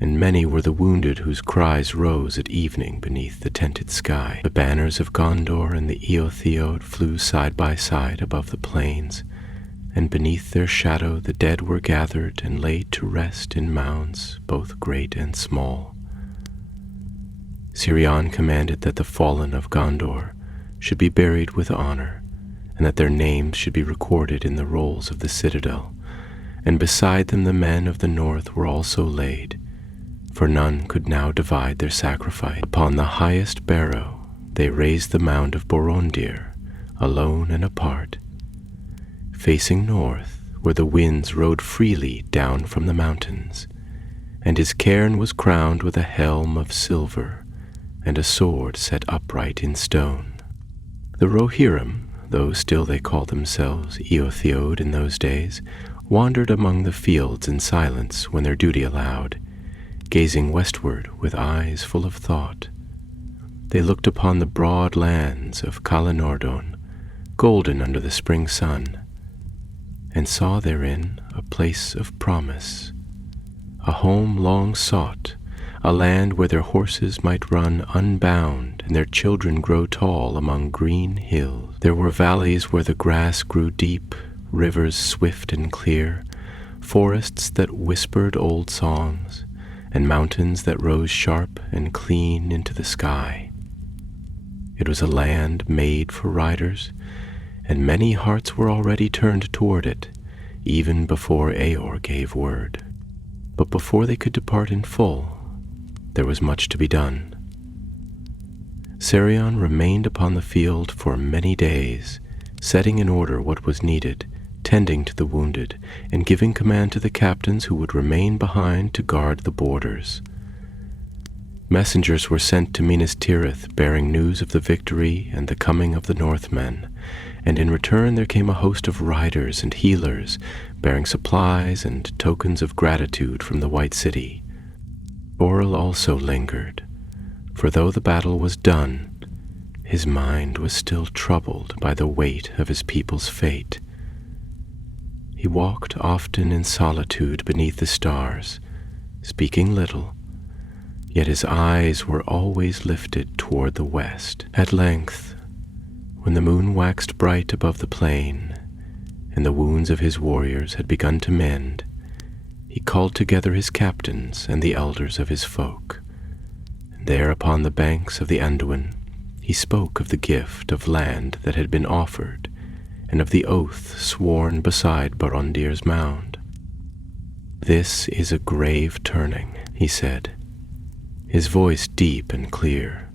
and many were the wounded whose cries rose at evening beneath the tented sky. The banners of Gondor and the Eotheod flew side by side above the plains, and beneath their shadow the dead were gathered and laid to rest in mounds both great and small. Cirion commanded that the fallen of Gondor should be buried with honor, and that their names should be recorded in the rolls of the citadel, and beside them the men of the north were also laid, for none could now divide their sacrifice. Upon the highest barrow they raised the mound of Borondir, alone and apart, facing north, where the winds rode freely down from the mountains, and his cairn was crowned with a helm of silver and a sword set upright in stone. The Rohirrim, though still they called themselves Eotheod in those days, wandered among the fields in silence when their duty allowed, gazing westward with eyes full of thought. They looked upon the broad lands of Calanordon, golden under the spring sun, and saw therein a place of promise, a home long sought, a land where their horses might run unbound and their children grow tall among green hills. There were valleys where the grass grew deep, rivers swift and clear, forests that whispered old songs, and mountains that rose sharp and clean into the sky. It was a land made for riders, and many hearts were already turned toward it, even before Eor gave word. But before they could depart in full, there was much to be done. Cirion remained upon the field for many days, setting in order what was needed, tending to the wounded, and giving command to the captains who would remain behind to guard the borders. Messengers were sent to Minas Tirith, bearing news of the victory and the coming of the Northmen, and in return there came a host of riders and healers, bearing supplies and tokens of gratitude from the White City. Oril also lingered, for though the battle was done, his mind was still troubled by the weight of his people's fate. He walked often in solitude beneath the stars, speaking little, yet his eyes were always lifted toward the west. At length, when the moon waxed bright above the plain, and the wounds of his warriors had begun to mend, he called together his captains and the elders of his folk. And there upon the banks of the Anduin he spoke of the gift of land that had been offered, and of the oath sworn beside Borondir's mound. "This is a grave turning," he said, his voice deep and clear,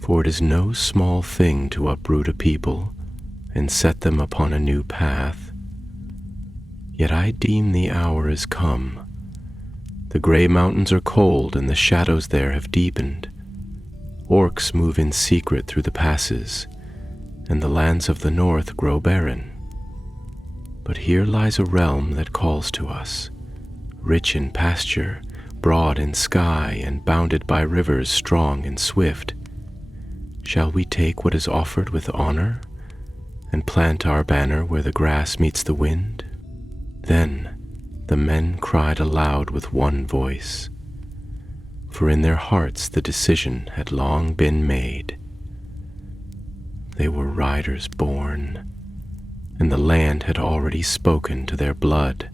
"for it is no small thing to uproot a people and set them upon a new path. Yet I deem the hour is come. The gray mountains are cold, and the shadows there have deepened. Orcs move in secret through the passes, and the lands of the north grow barren. But here lies a realm that calls to us, rich in pasture, broad in sky, and bounded by rivers strong and swift. Shall we take what is offered with honor, and plant our banner where the grass meets the wind?" Then the men cried aloud with one voice, for in their hearts the decision had long been made. They were riders born, and the land had already spoken to their blood.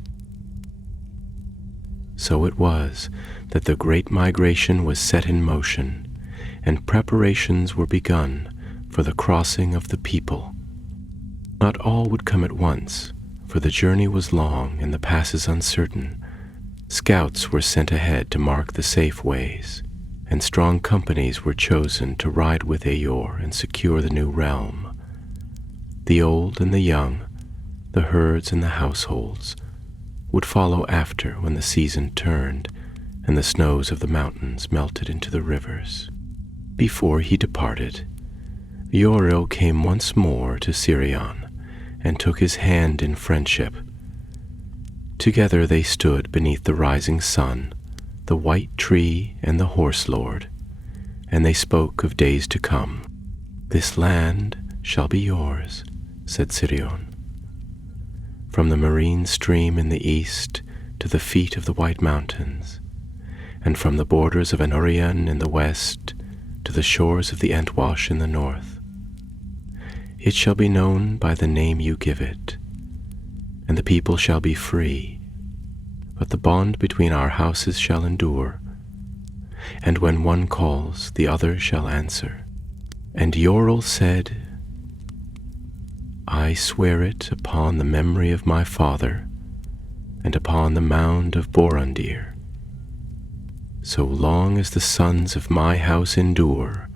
So it was that the great migration was set in motion, and preparations were begun for the crossing of the people. Not all would come at once, for the journey was long and the passes uncertain. Scouts were sent ahead to mark the safe ways, and strong companies were chosen to ride with Eor and secure the new realm. The old and the young, the herds and the households, would follow after when the season turned and the snows of the mountains melted into the rivers. Before he departed, Eoril came once more to Cirion and took his hand in friendship. Together they stood beneath the rising sun, the white tree and the horse lord, and they spoke of days to come. "This land shall be yours," said Cirion. "From the marine stream in the east to the feet of the White Mountains, and from the borders of Anurian in the west to the shores of the Entwash in the north. It shall be known by the name you give it, and the people shall be free, but the bond between our houses shall endure, and when one calls, the other shall answer." And Eoril said, "I swear it upon the memory of my father, and upon the mound of Borondir. So long as the sons of my house endure,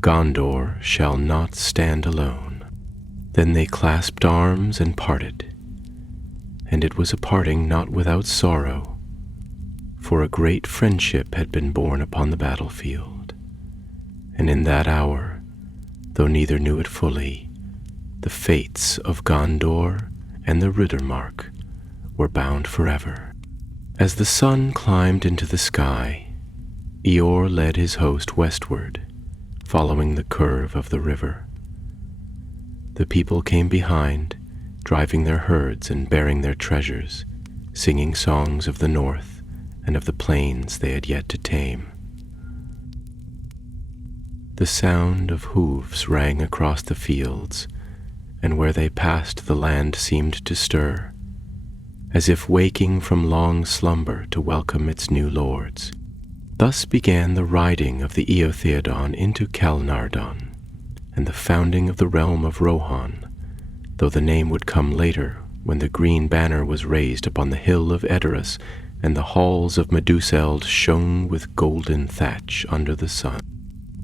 Gondor shall not stand alone." Then they clasped arms and parted, and it was a parting not without sorrow, for a great friendship had been born upon the battlefield, and in that hour, though neither knew it fully, the fates of Gondor and the Riddermark were bound forever. As the sun climbed into the sky, Eeyore led his host westward, following the curve of the river. The people came behind, driving their herds and bearing their treasures, singing songs of the north and of the plains they had yet to tame. The sound of hooves rang across the fields, and where they passed the land seemed to stir, as if waking from long slumber to welcome its new lords. Thus began the riding of the Eotheodon into Calnardon, and the founding of the realm of Rohan, though the name would come later when the green banner was raised upon the hill of Edoras, and the halls of Meduseld shone with golden thatch under the sun.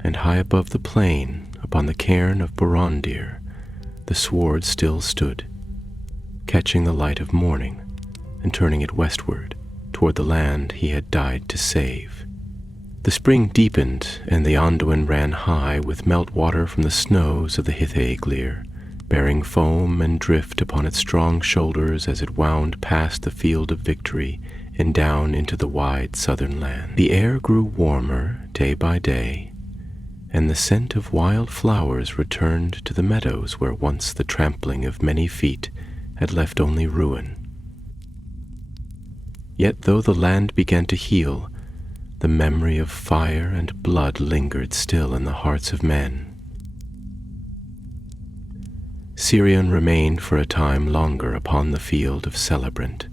And high above the plain, upon the cairn of Borondir, the sword still stood, catching the light of morning and turning it westward toward the land he had died to save. The spring deepened, and the Anduin ran high with meltwater from the snows of the Hithaeglir, bearing foam and drift upon its strong shoulders as it wound past the field of victory and down into the wide southern land. The air grew warmer day by day, and the scent of wild flowers returned to the meadows where once the trampling of many feet had left only ruin. Yet though the land began to heal, the memory of fire and blood lingered still in the hearts of men. Sirion remained for a time longer upon the field of Celebrant,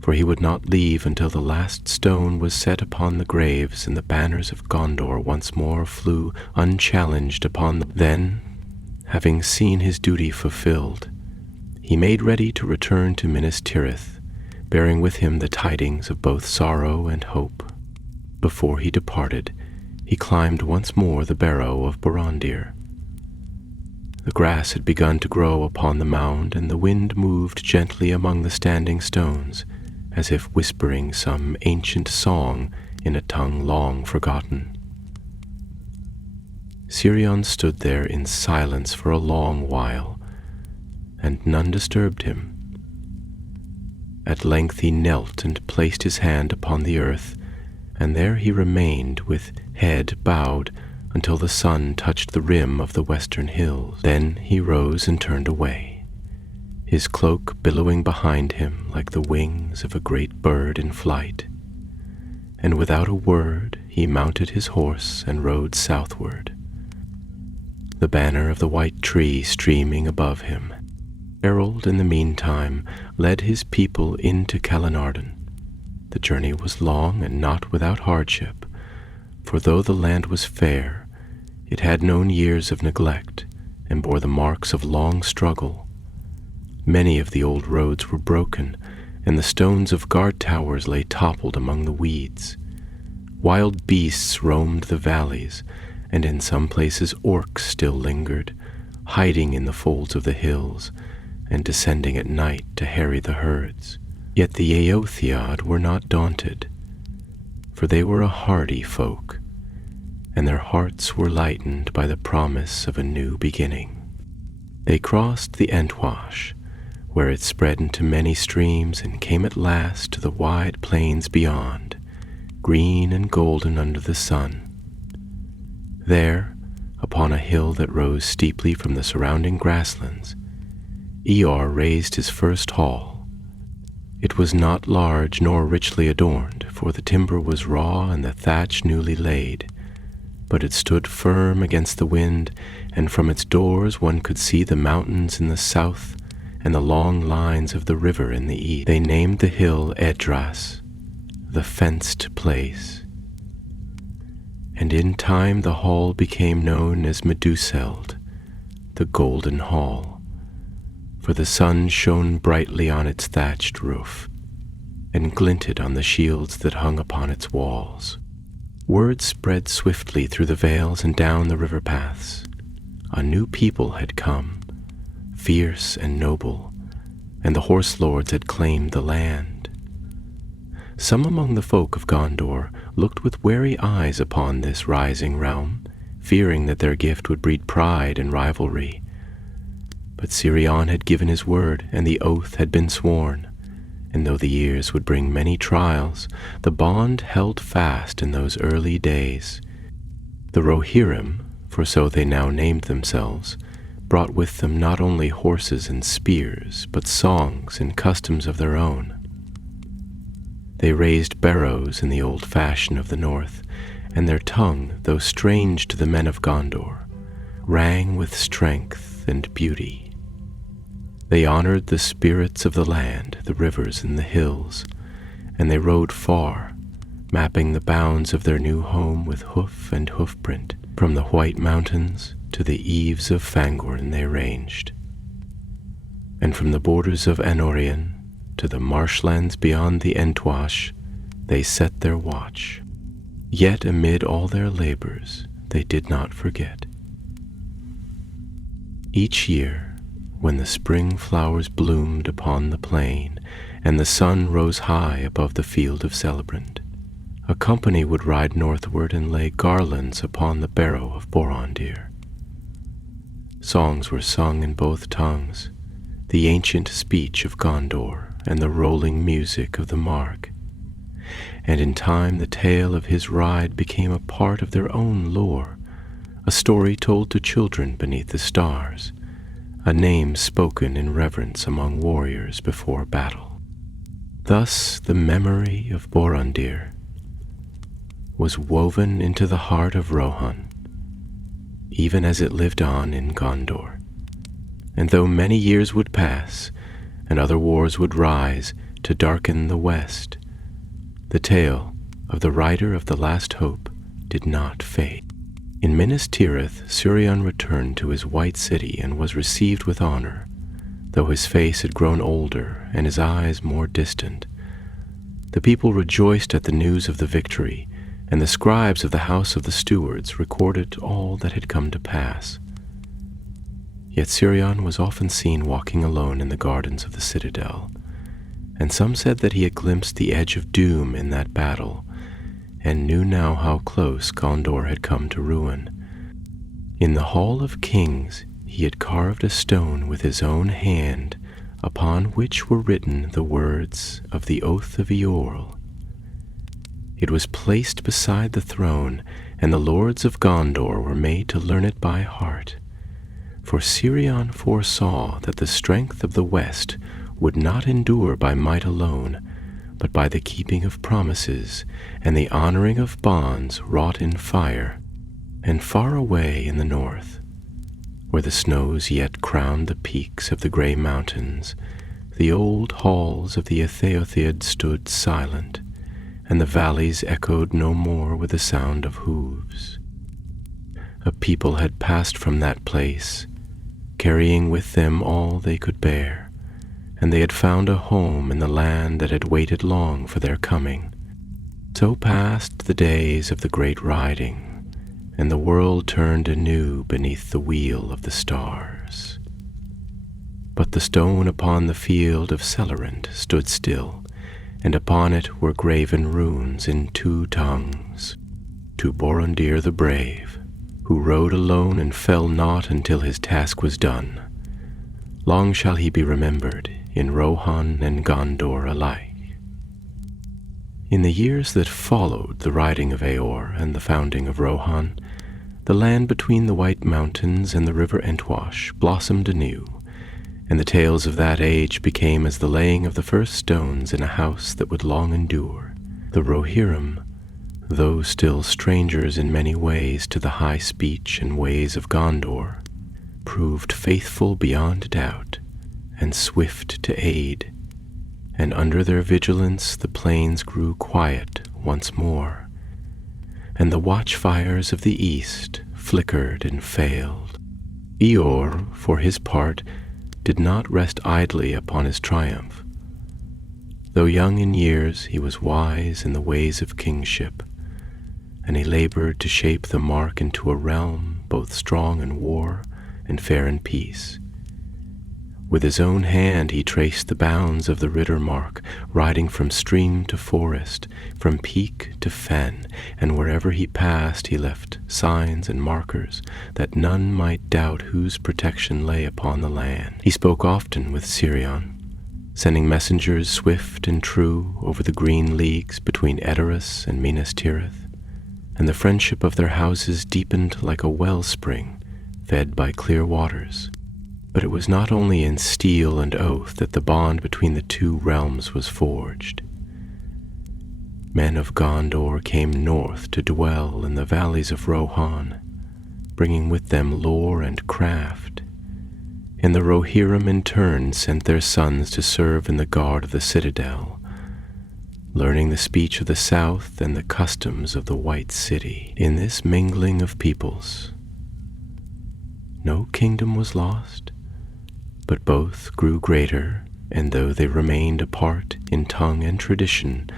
for he would not leave until the last stone was set upon the graves and the banners of Gondor once more flew unchallenged upon them. Then, having seen his duty fulfilled, he made ready to return to Minas Tirith, bearing with him the tidings of both sorrow and hope. Before he departed, he climbed once more the barrow of Borondir. The grass had begun to grow upon the mound, and the wind moved gently among the standing stones, as if whispering some ancient song in a tongue long forgotten. Sirion stood there in silence for a long while, and none disturbed him. At length he knelt and placed his hand upon the earth, and there he remained with head bowed until the sun touched the rim of the western hills. Then he rose and turned away, his cloak billowing behind him like the wings of a great bird in flight. And without a word he mounted his horse and rode southward, the banner of the white tree streaming above him. Harold, in the meantime, led his people into Calnardon. The journey was long and not without hardship, for though the land was fair, it had known years of neglect and bore the marks of long struggle. Many of the old roads were broken, and the stones of guard towers lay toppled among the weeds. Wild beasts roamed the valleys, and in some places orcs still lingered, hiding in the folds of the hills and descending at night to harry the herds. Yet the Eotheod were not daunted, for they were a hardy folk, and their hearts were lightened by the promise of a new beginning. They crossed the Entwash, where it spread into many streams, and came at last to the wide plains beyond, green and golden under the sun. There, upon a hill that rose steeply from the surrounding grasslands, Eeyore raised his first hall. It was not large nor richly adorned, for the timber was raw and the thatch newly laid, but it stood firm against the wind, and from its doors one could see the mountains in the south and the long lines of the river in the east. They named the hill Edras, the fenced place, and in time the hall became known as Meduseld, the golden hall, for the sun shone brightly on its thatched roof and glinted on the shields that hung upon its walls. Word spread swiftly through the vales and down the river paths. A new people had come, fierce and noble, and the horse lords had claimed the land. Some among the folk of Gondor looked with wary eyes upon this rising realm, fearing that their gift would breed pride and rivalry. But Sirion had given his word, and the oath had been sworn. And though the years would bring many trials, the bond held fast in those early days. The Rohirrim, for so they now named themselves, brought with them not only horses and spears, but songs and customs of their own. They raised barrows in the old fashion of the north, and their tongue, though strange to the men of Gondor, rang with strength and beauty. They honored the spirits of the land, the rivers and the hills, and they rode far, mapping the bounds of their new home with hoof and hoofprint. From the White Mountains to the eaves of Fangorn they ranged, and from the borders of Anorion to the marshlands beyond the Entwash they set their watch. Yet amid all their labors they did not forget. Each year, when the spring flowers bloomed upon the plain and the sun rose high above the field of Celebrant, a company would ride northward and lay garlands upon the barrow of Borondir. Songs were sung in both tongues, the ancient speech of Gondor and the rolling music of the Mark. And in time the tale of his ride became a part of their own lore, a story told to children beneath the stars, a name spoken in reverence among warriors before battle. Thus the memory of Borondir was woven into the heart of Rohan, even as it lived on in Gondor. And though many years would pass, and other wars would rise to darken the west, the tale of the rider of the last hope did not fade. In Minas Tirith, Sirion returned to his white city and was received with honor, though his face had grown older and his eyes more distant. The people rejoiced at the news of the victory, and the scribes of the house of the stewards recorded all that had come to pass. Yet Sirion was often seen walking alone in the gardens of the citadel, and some said that he had glimpsed the edge of doom in that battle, and knew now how close Gondor had come to ruin. In the Hall of Kings he had carved a stone with his own hand, upon which were written the words of the Oath of Eorl. It was placed beside the throne, and the lords of Gondor were made to learn it by heart. For Sirion foresaw that the strength of the West would not endure by might alone, but by the keeping of promises and the honoring of bonds wrought in fire. And far away in the north, where the snows yet crowned the peaks of the grey mountains, the old halls of the Etheothiad stood silent, and the valleys echoed no more with the sound of hooves. A people had passed from that place, carrying with them all they could bear, and they had found a home in the land that had waited long for their coming. So passed the days of the great riding, and the world turned anew beneath the wheel of the stars. But the stone upon the field of Celebrant stood still, and upon it were graven runes in 2 tongues. To Borondir the brave, who rode alone and fell not until his task was done. Long shall he be remembered in Rohan and Gondor alike. In the years that followed the riding of Eor and the founding of Rohan, the land between the White Mountains and the river Entwash blossomed anew, and the tales of that age became as the laying of the first stones in a house that would long endure. The Rohirrim, though still strangers in many ways to the high speech and ways of Gondor, proved faithful beyond doubt and swift to aid, and under their vigilance the plains grew quiet once more, and the watchfires of the east flickered and failed. Eor, for his part, did not rest idly upon his triumph. Though young in years, he was wise in the ways of kingship, and he labored to shape the Mark into a realm both strong in war and fair in peace. With his own hand he traced the bounds of the Riddermark, riding from stream to forest, from peak to fen, and wherever he passed he left signs and markers that none might doubt whose protection lay upon the land. He spoke often with Sirion, sending messengers swift and true over the green leagues between Edoras and Minas Tirith, and the friendship of their houses deepened like a wellspring fed by clear waters. But it was not only in steel and oath that the bond between the two realms was forged. Men of Gondor came north to dwell in the valleys of Rohan, bringing with them lore and craft, and the Rohirrim in turn sent their sons to serve in the guard of the citadel, learning the speech of the south and the customs of the White City. In this mingling of peoples, no kingdom was lost, but both grew greater, and though they remained apart in tongue and tradition,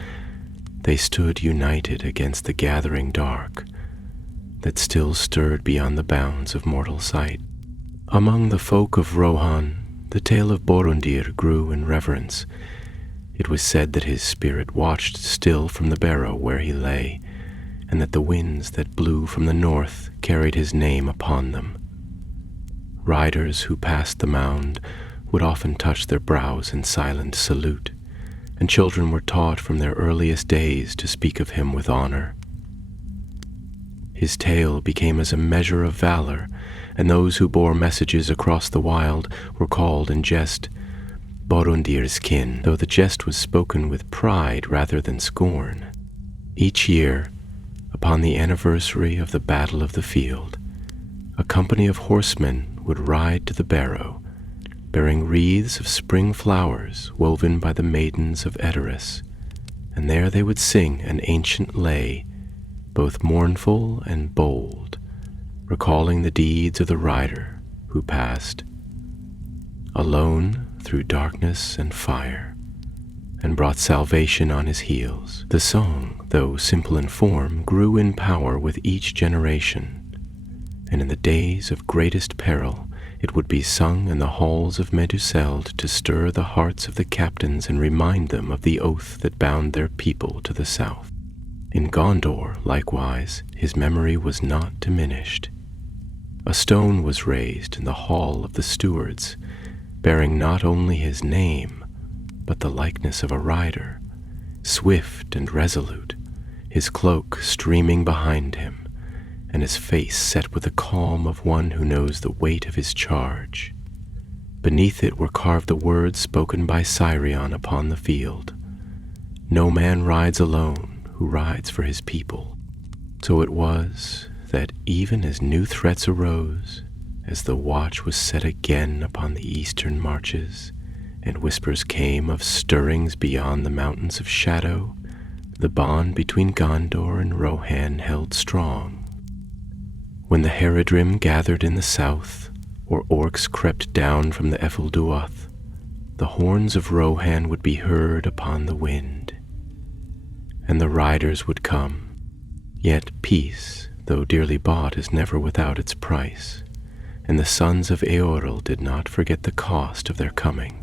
they stood united against the gathering dark that still stirred beyond the bounds of mortal sight. Among the folk of Rohan, the tale of Borondir grew in reverence. It was said that his spirit watched still from the barrow where he lay, and that the winds that blew from the north carried his name upon them. Riders who passed the mound would often touch their brows in silent salute, and children were taught from their earliest days to speak of him with honor. His tale became as a measure of valor, and those who bore messages across the wild were called in jest Borondir's kin, though the jest was spoken with pride rather than scorn. Each year, upon the anniversary of the Battle of the Field, a company of horsemen would ride to the barrow, bearing wreaths of spring flowers woven by the maidens of Edoras, and there they would sing an ancient lay, both mournful and bold, recalling the deeds of the rider who passed alone through darkness and fire, and brought salvation on his heels. The song, though simple in form, grew in power with each generation, and in the days of greatest peril it would be sung in the halls of Meduseld to stir the hearts of the captains and remind them of the oath that bound their people to the south. In Gondor, likewise, his memory was not diminished. A stone was raised in the hall of the stewards, bearing not only his name, but the likeness of a rider, swift and resolute, his cloak streaming behind him, and his face set with the calm of one who knows the weight of his charge. Beneath it were carved the words spoken by Sirion upon the field. No man rides alone who rides for his people. So it was that even as new threats arose, as the watch was set again upon the eastern marches, and whispers came of stirrings beyond the mountains of shadow, the bond between Gondor and Rohan held strong. When the Haradrim gathered in the south, or orcs crept down from the Efelduoth, the horns of Rohan would be heard upon the wind, and the riders would come. Yet peace, though dearly bought, is never without its price, and the sons of Eorl did not forget the cost of their coming.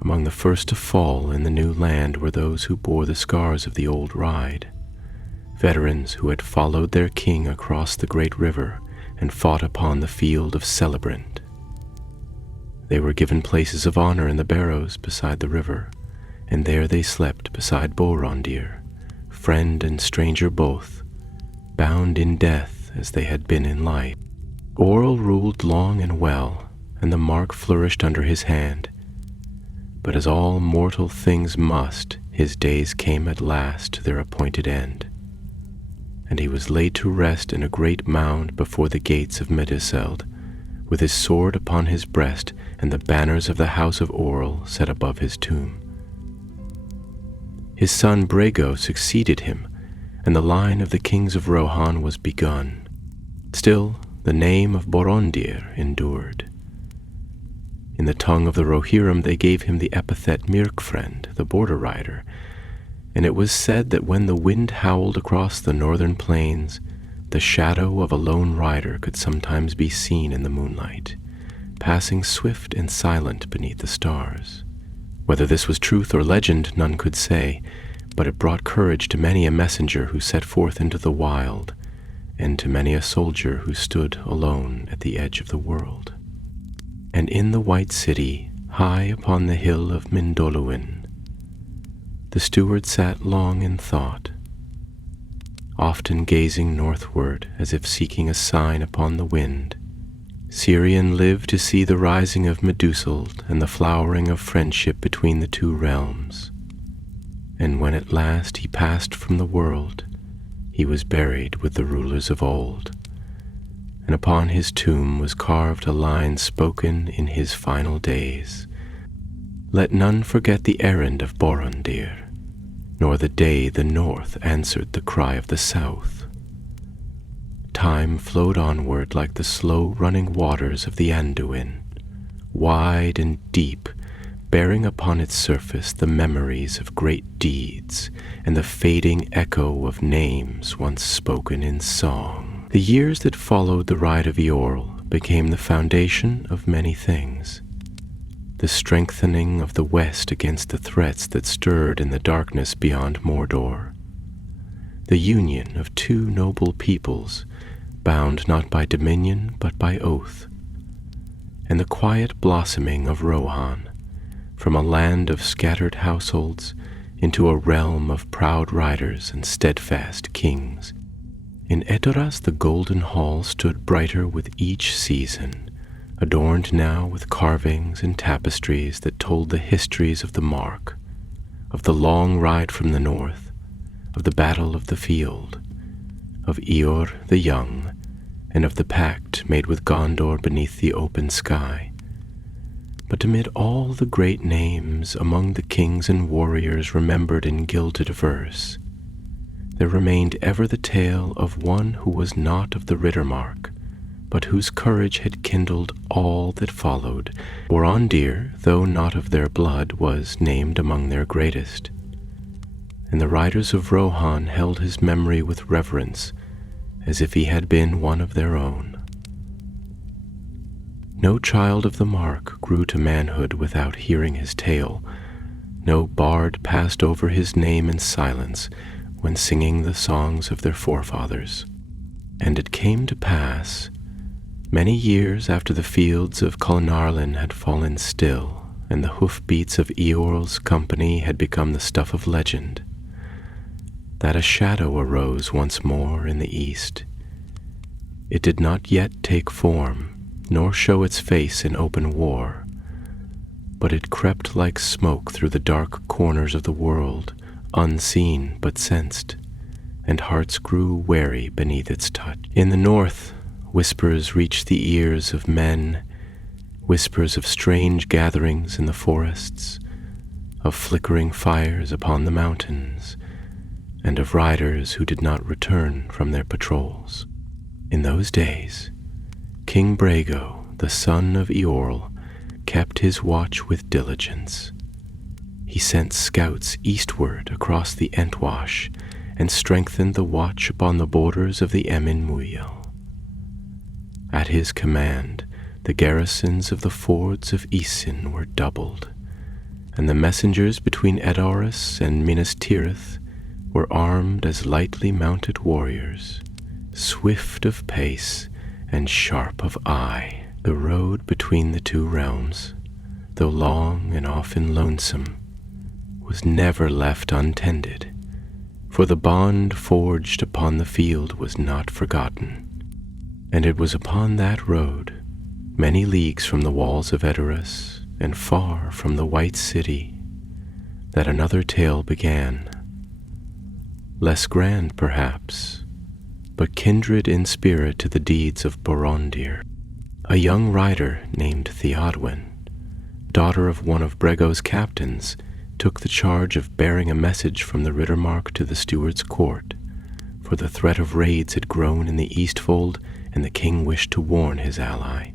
Among the first to fall in the new land were those who bore the scars of the old ride, veterans who had followed their king across the great river and fought upon the field of Celebrant. They were given places of honor in the barrows beside the river, and there they slept beside Borondir, friend and stranger both, bound in death as they had been in life. Orl ruled long and well, and the mark flourished under his hand. But as all mortal things must, his days came at last to their appointed end, and he was laid to rest in a great mound before the gates of Meduseld, with his sword upon his breast and the banners of the house of Orl set above his tomb. His son Brago succeeded him, and the line of the kings of Rohan was begun. Still, the name of Borondir endured. In the tongue of the Rohirrim they gave him the epithet Mirkfriend, the border rider, and it was said that when the wind howled across the northern plains, the shadow of a lone rider could sometimes be seen in the moonlight, passing swift and silent beneath the stars. Whether this was truth or legend, none could say, but it brought courage to many a messenger who set forth into the wild, and to many a soldier who stood alone at the edge of the world. And in the white city, high upon the hill of Mindoluin, the steward sat long in thought, often gazing northward as if seeking a sign upon the wind. Cirion lived to see the rising of Meduseld and the flowering of friendship between the two realms. And when at last he passed from the world, he was buried with the rulers of old, and upon his tomb was carved a line spoken in his final days. Let none forget the errand of Borondir, nor the day the north answered the cry of the south. Time flowed onward like the slow-running waters of the Anduin, wide and deep, bearing upon its surface the memories of great deeds and the fading echo of names once spoken in song. The years that followed the ride of Eorl became the foundation of many things. The strengthening of the West against the threats that stirred in the darkness beyond Mordor. The union of two noble peoples, bound not by dominion but by oath. And the quiet blossoming of Rohan, from a land of scattered households into a realm of proud riders and steadfast kings. In Edoras the golden hall stood brighter with each season, adorned now with carvings and tapestries that told the histories of the Mark, of the long ride from the north, of the battle of the field, of Eor the young, and of the pact made with Gondor beneath the open sky. But amid all the great names among the kings and warriors remembered in gilded verse, there remained ever the tale of one who was not of the Riddermark, but whose courage had kindled all that followed. Borondir, though not of their blood, was named among their greatest, and the riders of Rohan held his memory with reverence, as if he had been one of their own. No child of the Mark grew to manhood without hearing his tale. No bard passed over his name in silence when singing the songs of their forefathers. And it came to pass, many years after the fields of Culnarlin had fallen still, and the hoofbeats of Eorl's company had become the stuff of legend, that a shadow arose once more in the east. It did not yet take form, nor show its face in open war, but it crept like smoke through the dark corners of the world, unseen but sensed, and hearts grew wary beneath its touch. In the north, whispers reached the ears of men, whispers of strange gatherings in the forests, of flickering fires upon the mountains, and of riders who did not return from their patrols. In those days, King Brago, the son of Eorl, kept his watch with diligence. He sent scouts eastward across the Entwash and strengthened the watch upon the borders of the Emin Muil. At his command, the garrisons of the fords of Isin were doubled, and the messengers between Edoras and Minas Tirith were armed as lightly mounted warriors, swift of pace and sharp of eye. The road between the two realms, though long and often lonesome, was never left untended, for the bond forged upon the field was not forgotten. And it was upon that road, many leagues from the walls of Edoras and far from the White City, that another tale began, less grand perhaps, but kindred in spirit to the deeds of Borondir. A young rider named Theodwyn, daughter of one of Brego's captains, took the charge of bearing a message from the Riddermark to the steward's court, for the threat of raids had grown in the Eastfold, and the king wished to warn his ally.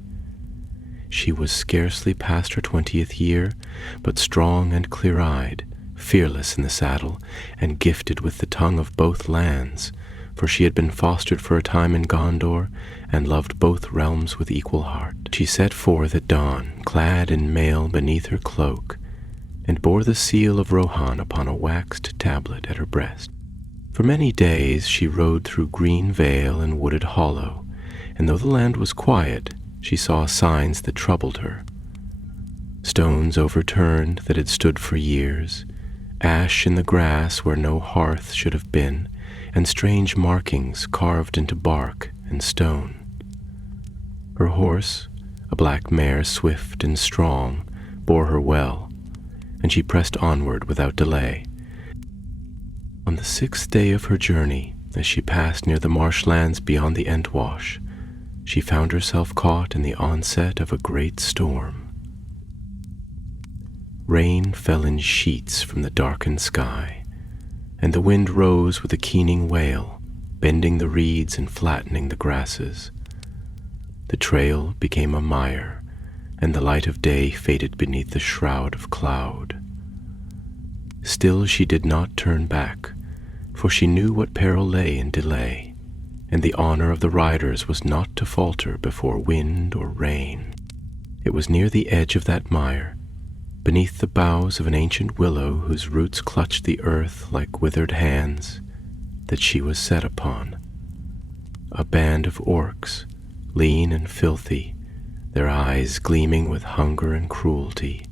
She was scarcely past her 20th year, but strong and clear-eyed, fearless in the saddle, and gifted with the tongue of both lands, for she had been fostered for a time in Gondor and loved both realms with equal heart. She set forth at dawn, clad in mail beneath her cloak, and bore the seal of Rohan upon a waxed tablet at her breast. For many days she rode through green vale and wooded hollow, and though the land was quiet, she saw signs that troubled her. Stones overturned that had stood for years, ash in the grass where no hearth should have been, and strange markings carved into bark and stone. Her horse, a black mare swift and strong, bore her well, and she pressed onward without delay. On the 6th day of her journey, as she passed near the marshlands beyond the Entwash, she found herself caught in the onset of a great storm. Rain fell in sheets from the darkened sky, and the wind rose with a keening wail, bending the reeds and flattening the grasses. The trail became a mire, and the light of day faded beneath the shroud of cloud. Still she did not turn back, for she knew what peril lay in delay, and the honor of the riders was not to falter before wind or rain. It was near the edge of that mire, beneath the boughs of an ancient willow whose roots clutched the earth like withered hands, that she was set upon. A band of orcs, lean and filthy, their eyes gleaming with hunger and cruelty,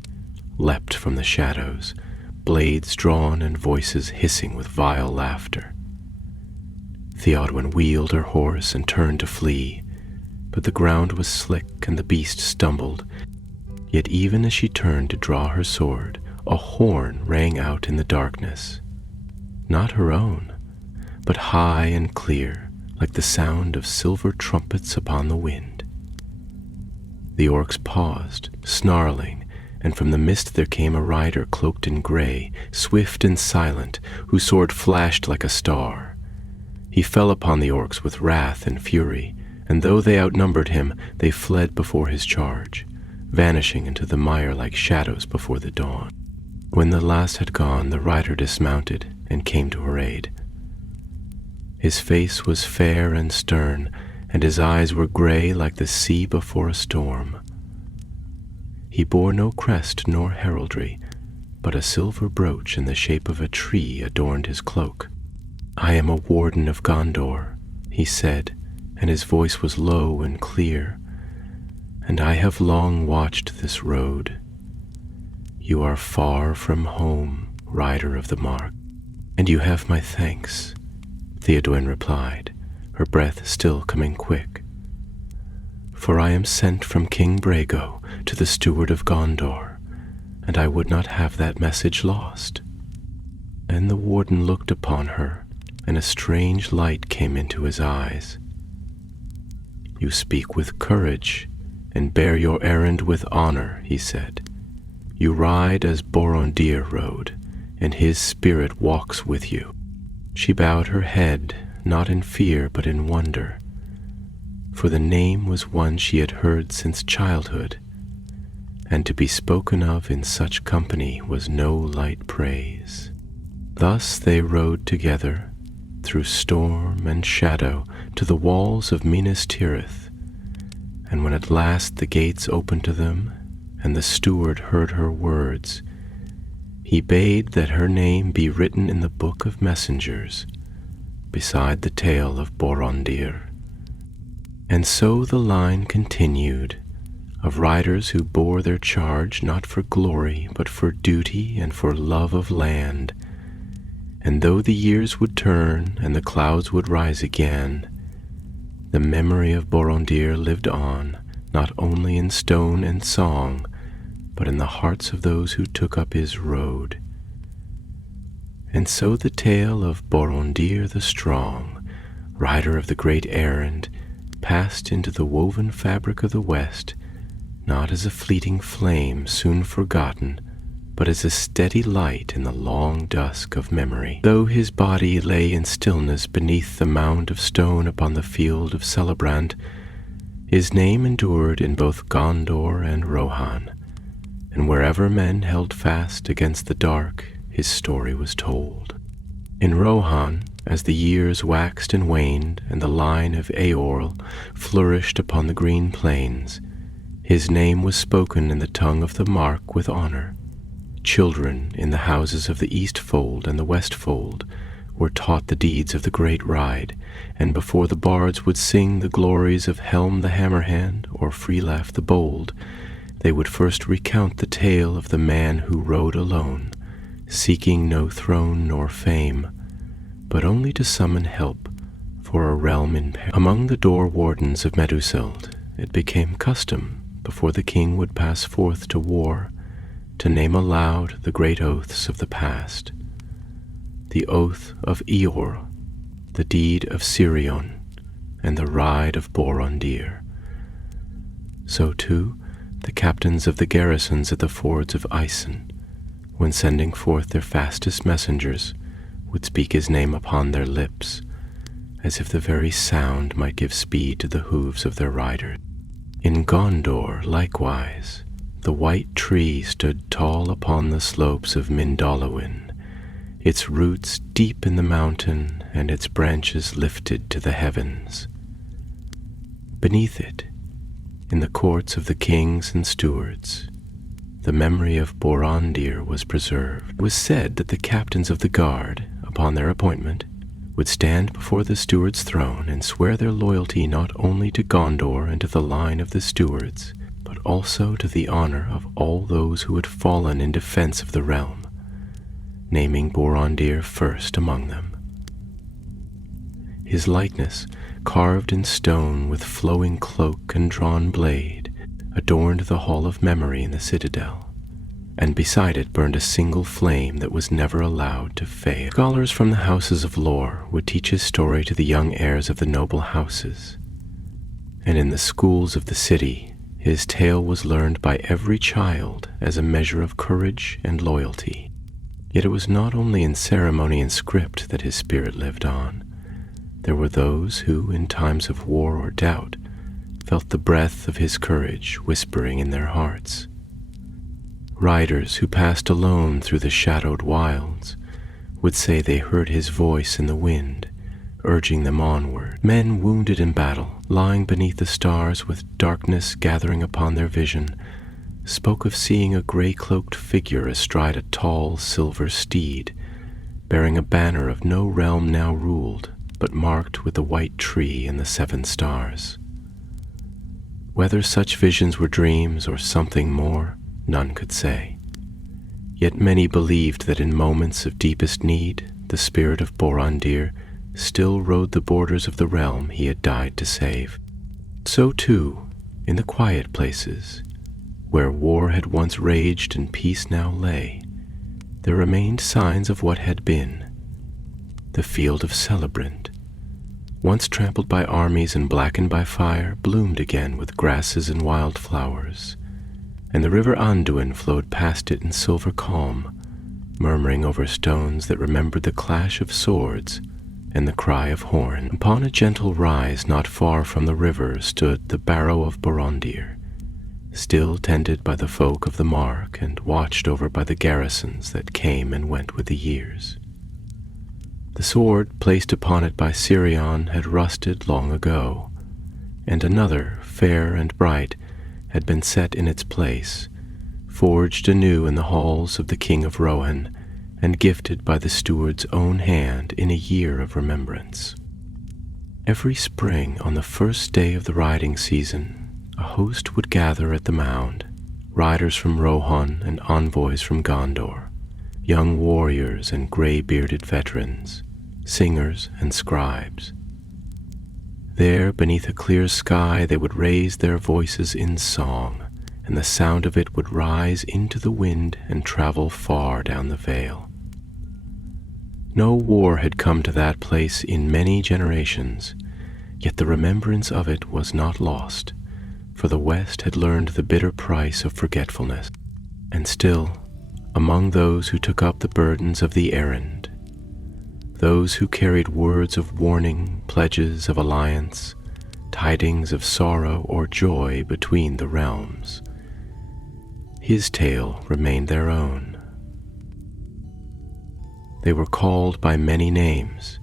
leapt from the shadows, blades drawn and voices hissing with vile laughter. Theodwyn wheeled her horse and turned to flee, but the ground was slick and the beast stumbled. Yet even as she turned to draw her sword, a horn rang out in the darkness. Not her own, but high and clear, like the sound of silver trumpets upon the wind. The orcs paused, snarling, and from the mist there came a rider cloaked in gray, swift and silent, whose sword flashed like a star. He fell upon the orcs with wrath and fury, and though they outnumbered him, they fled before his charge, vanishing into the mire like shadows before the dawn. When the last had gone, the rider dismounted and came to her aid. His face was fair and stern, and his eyes were gray like the sea before a storm. He bore no crest nor heraldry, but a silver brooch in the shape of a tree adorned his cloak. "I am a warden of Gondor," he said, and his voice was low and clear, "and I have long watched this road. You are far from home, rider of the mark, and you have my thanks," Theodwyn replied, her breath still coming quick. "For I am sent from King Brago to the steward of Gondor, and I would not have that message lost." And the warden looked upon her, and a strange light came into his eyes. "You speak with courage, and bear your errand with honor," he said. "You ride as Borondir rode, and his spirit walks with you." She bowed her head, not in fear but in wonder, for the name was one she had heard since childhood, and to be spoken of in such company was no light praise. Thus they rode together, through storm and shadow, to the walls of Minas Tirith, and when at last the gates opened to them, and the steward heard her words, he bade that her name be written in the book of messengers, beside the tale of Borondir. And so the line continued, of riders who bore their charge not for glory, but for duty and for love of land. And though the years would turn and the clouds would rise again, the memory of Borondir lived on, not only in stone and song, but in the hearts of those who took up his road. And so the tale of Borondir the Strong, rider of the great errand, passed into the woven fabric of the West, not as a fleeting flame soon forgotten, but as a steady light in the long dusk of memory. Though his body lay in stillness beneath the mound of stone upon the field of Celebrant, his name endured in both Gondor and Rohan, and wherever men held fast against the dark, his story was told. In Rohan, As the years waxed and waned, and the line of Eorl flourished upon the green plains, his name was spoken in the tongue of the mark with honor. Children in the houses of the East Fold and the West Fold were taught the deeds of the great ride, and before the bards would sing the glories of Helm the Hammerhand or Freelaf the Bold, they would first recount the tale of the man who rode alone, seeking no throne nor fame, but only to summon help for a realm in peril. Among the door wardens of Meduseld, it became custom, before the king would pass forth to war, to name aloud the great oaths of the past. The oath of Eorl, the deed of Sirion, and the ride of Borondir. So too, the captains of the garrisons at the fords of Isen, when sending forth their fastest messengers, would speak his name upon their lips, as if the very sound might give speed to the hooves of their riders. In Gondor, likewise, the white tree stood tall upon the slopes of Mindalluin, its roots deep in the mountain and its branches lifted to the heavens. Beneath it, in the courts of the kings and stewards, the memory of Borondir was preserved. It was said that the captains of the guard, upon their appointment, would stand before the steward's throne and swear their loyalty not only to Gondor and to the line of the stewards, but also to the honor of all those who had fallen in defense of the realm, naming Borondir first among them. His likeness, carved in stone with flowing cloak and drawn blade, adorned the hall of memory in the citadel, and beside it burned a single flame that was never allowed to fail. Scholars from the houses of lore would teach his story to the young heirs of the noble houses, and in the schools of the city his tale was learned by every child as a measure of courage and loyalty. Yet it was not only in ceremony and script that his spirit lived on. There were those who, in times of war or doubt, felt the breath of his courage whispering in their hearts. Riders who passed alone through the shadowed wilds would say they heard his voice in the wind, urging them onward. Men wounded in battle, lying beneath the stars with darkness gathering upon their vision, spoke of seeing a gray-cloaked figure astride a tall silver steed, bearing a banner of no realm now ruled, but marked with the white tree and the 7 stars. Whether such visions were dreams or something more, none could say. Yet many believed that in moments of deepest need, the spirit of Borondir still rode the borders of the realm he had died to save. So too, in the quiet places, where war had once raged and peace now lay, there remained signs of what had been. The field of Celebrant, once trampled by armies and blackened by fire, bloomed again with grasses and wildflowers, and the river Anduin flowed past it in silver calm, murmuring over stones that remembered the clash of swords and the cry of horn. Upon a gentle rise not far from the river stood the barrow of Borondir, still tended by the folk of the mark and watched over by the garrisons that came and went with the years. The sword placed upon it by Sirion had rusted long ago, and another, fair and bright, had been set in its place, forged anew in the halls of the King of Rohan, and gifted by the steward's own hand in a year of remembrance. Every spring, on the first day of the riding season, a host would gather at the mound, riders from Rohan and envoys from Gondor, young warriors and gray-bearded veterans, singers and scribes. There, beneath a clear sky, they would raise their voices in song, and the sound of it would rise into the wind and travel far down the vale. No war had come to that place in many generations, yet the remembrance of it was not lost, for the West had learned the bitter price of forgetfulness. And still, among those who took up the burdens of the errand, those who carried words of warning, pledges of alliance, tidings of sorrow or joy between the realms, his tale remained their own. They were called by many names,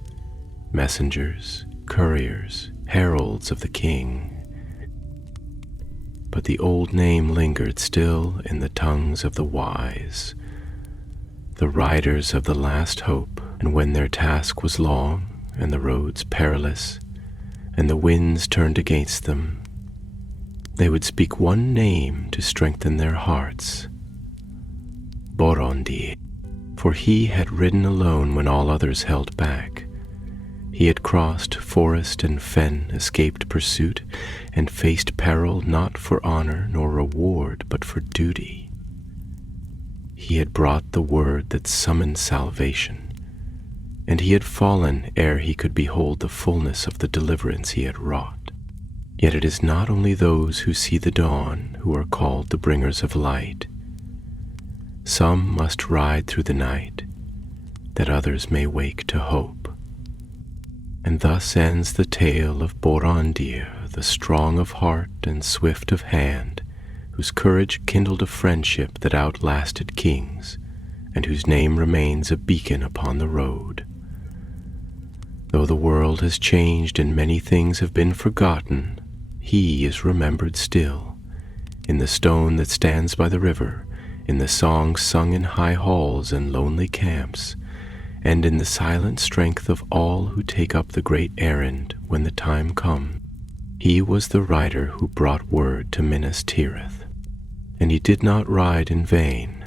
messengers, couriers, heralds of the king. But the old name lingered still in the tongues of the wise, the riders of the last hope. And when their task was long and the roads perilous and the winds turned against them, they would speak one name to strengthen their hearts: Borondir. For he had ridden alone when all others held back. He had crossed forest and fen, escaped pursuit, and faced peril not for honor nor reward, but for duty. He had brought the word that summoned salvation, and he had fallen ere he could behold the fullness of the deliverance he had wrought. Yet it is not only those who see the dawn who are called the bringers of light. Some must ride through the night, that others may wake to hope. And thus ends the tale of Borondir, the strong of heart and swift of hand, whose courage kindled a friendship that outlasted kings, and whose name remains a beacon upon the road. Though the world has changed and many things have been forgotten, he is remembered still, in the stone that stands by the river, in the songs sung in high halls and lonely camps, and in the silent strength of all who take up the great errand when the time comes. He was the rider who brought word to Minas Tirith, and he did not ride in vain.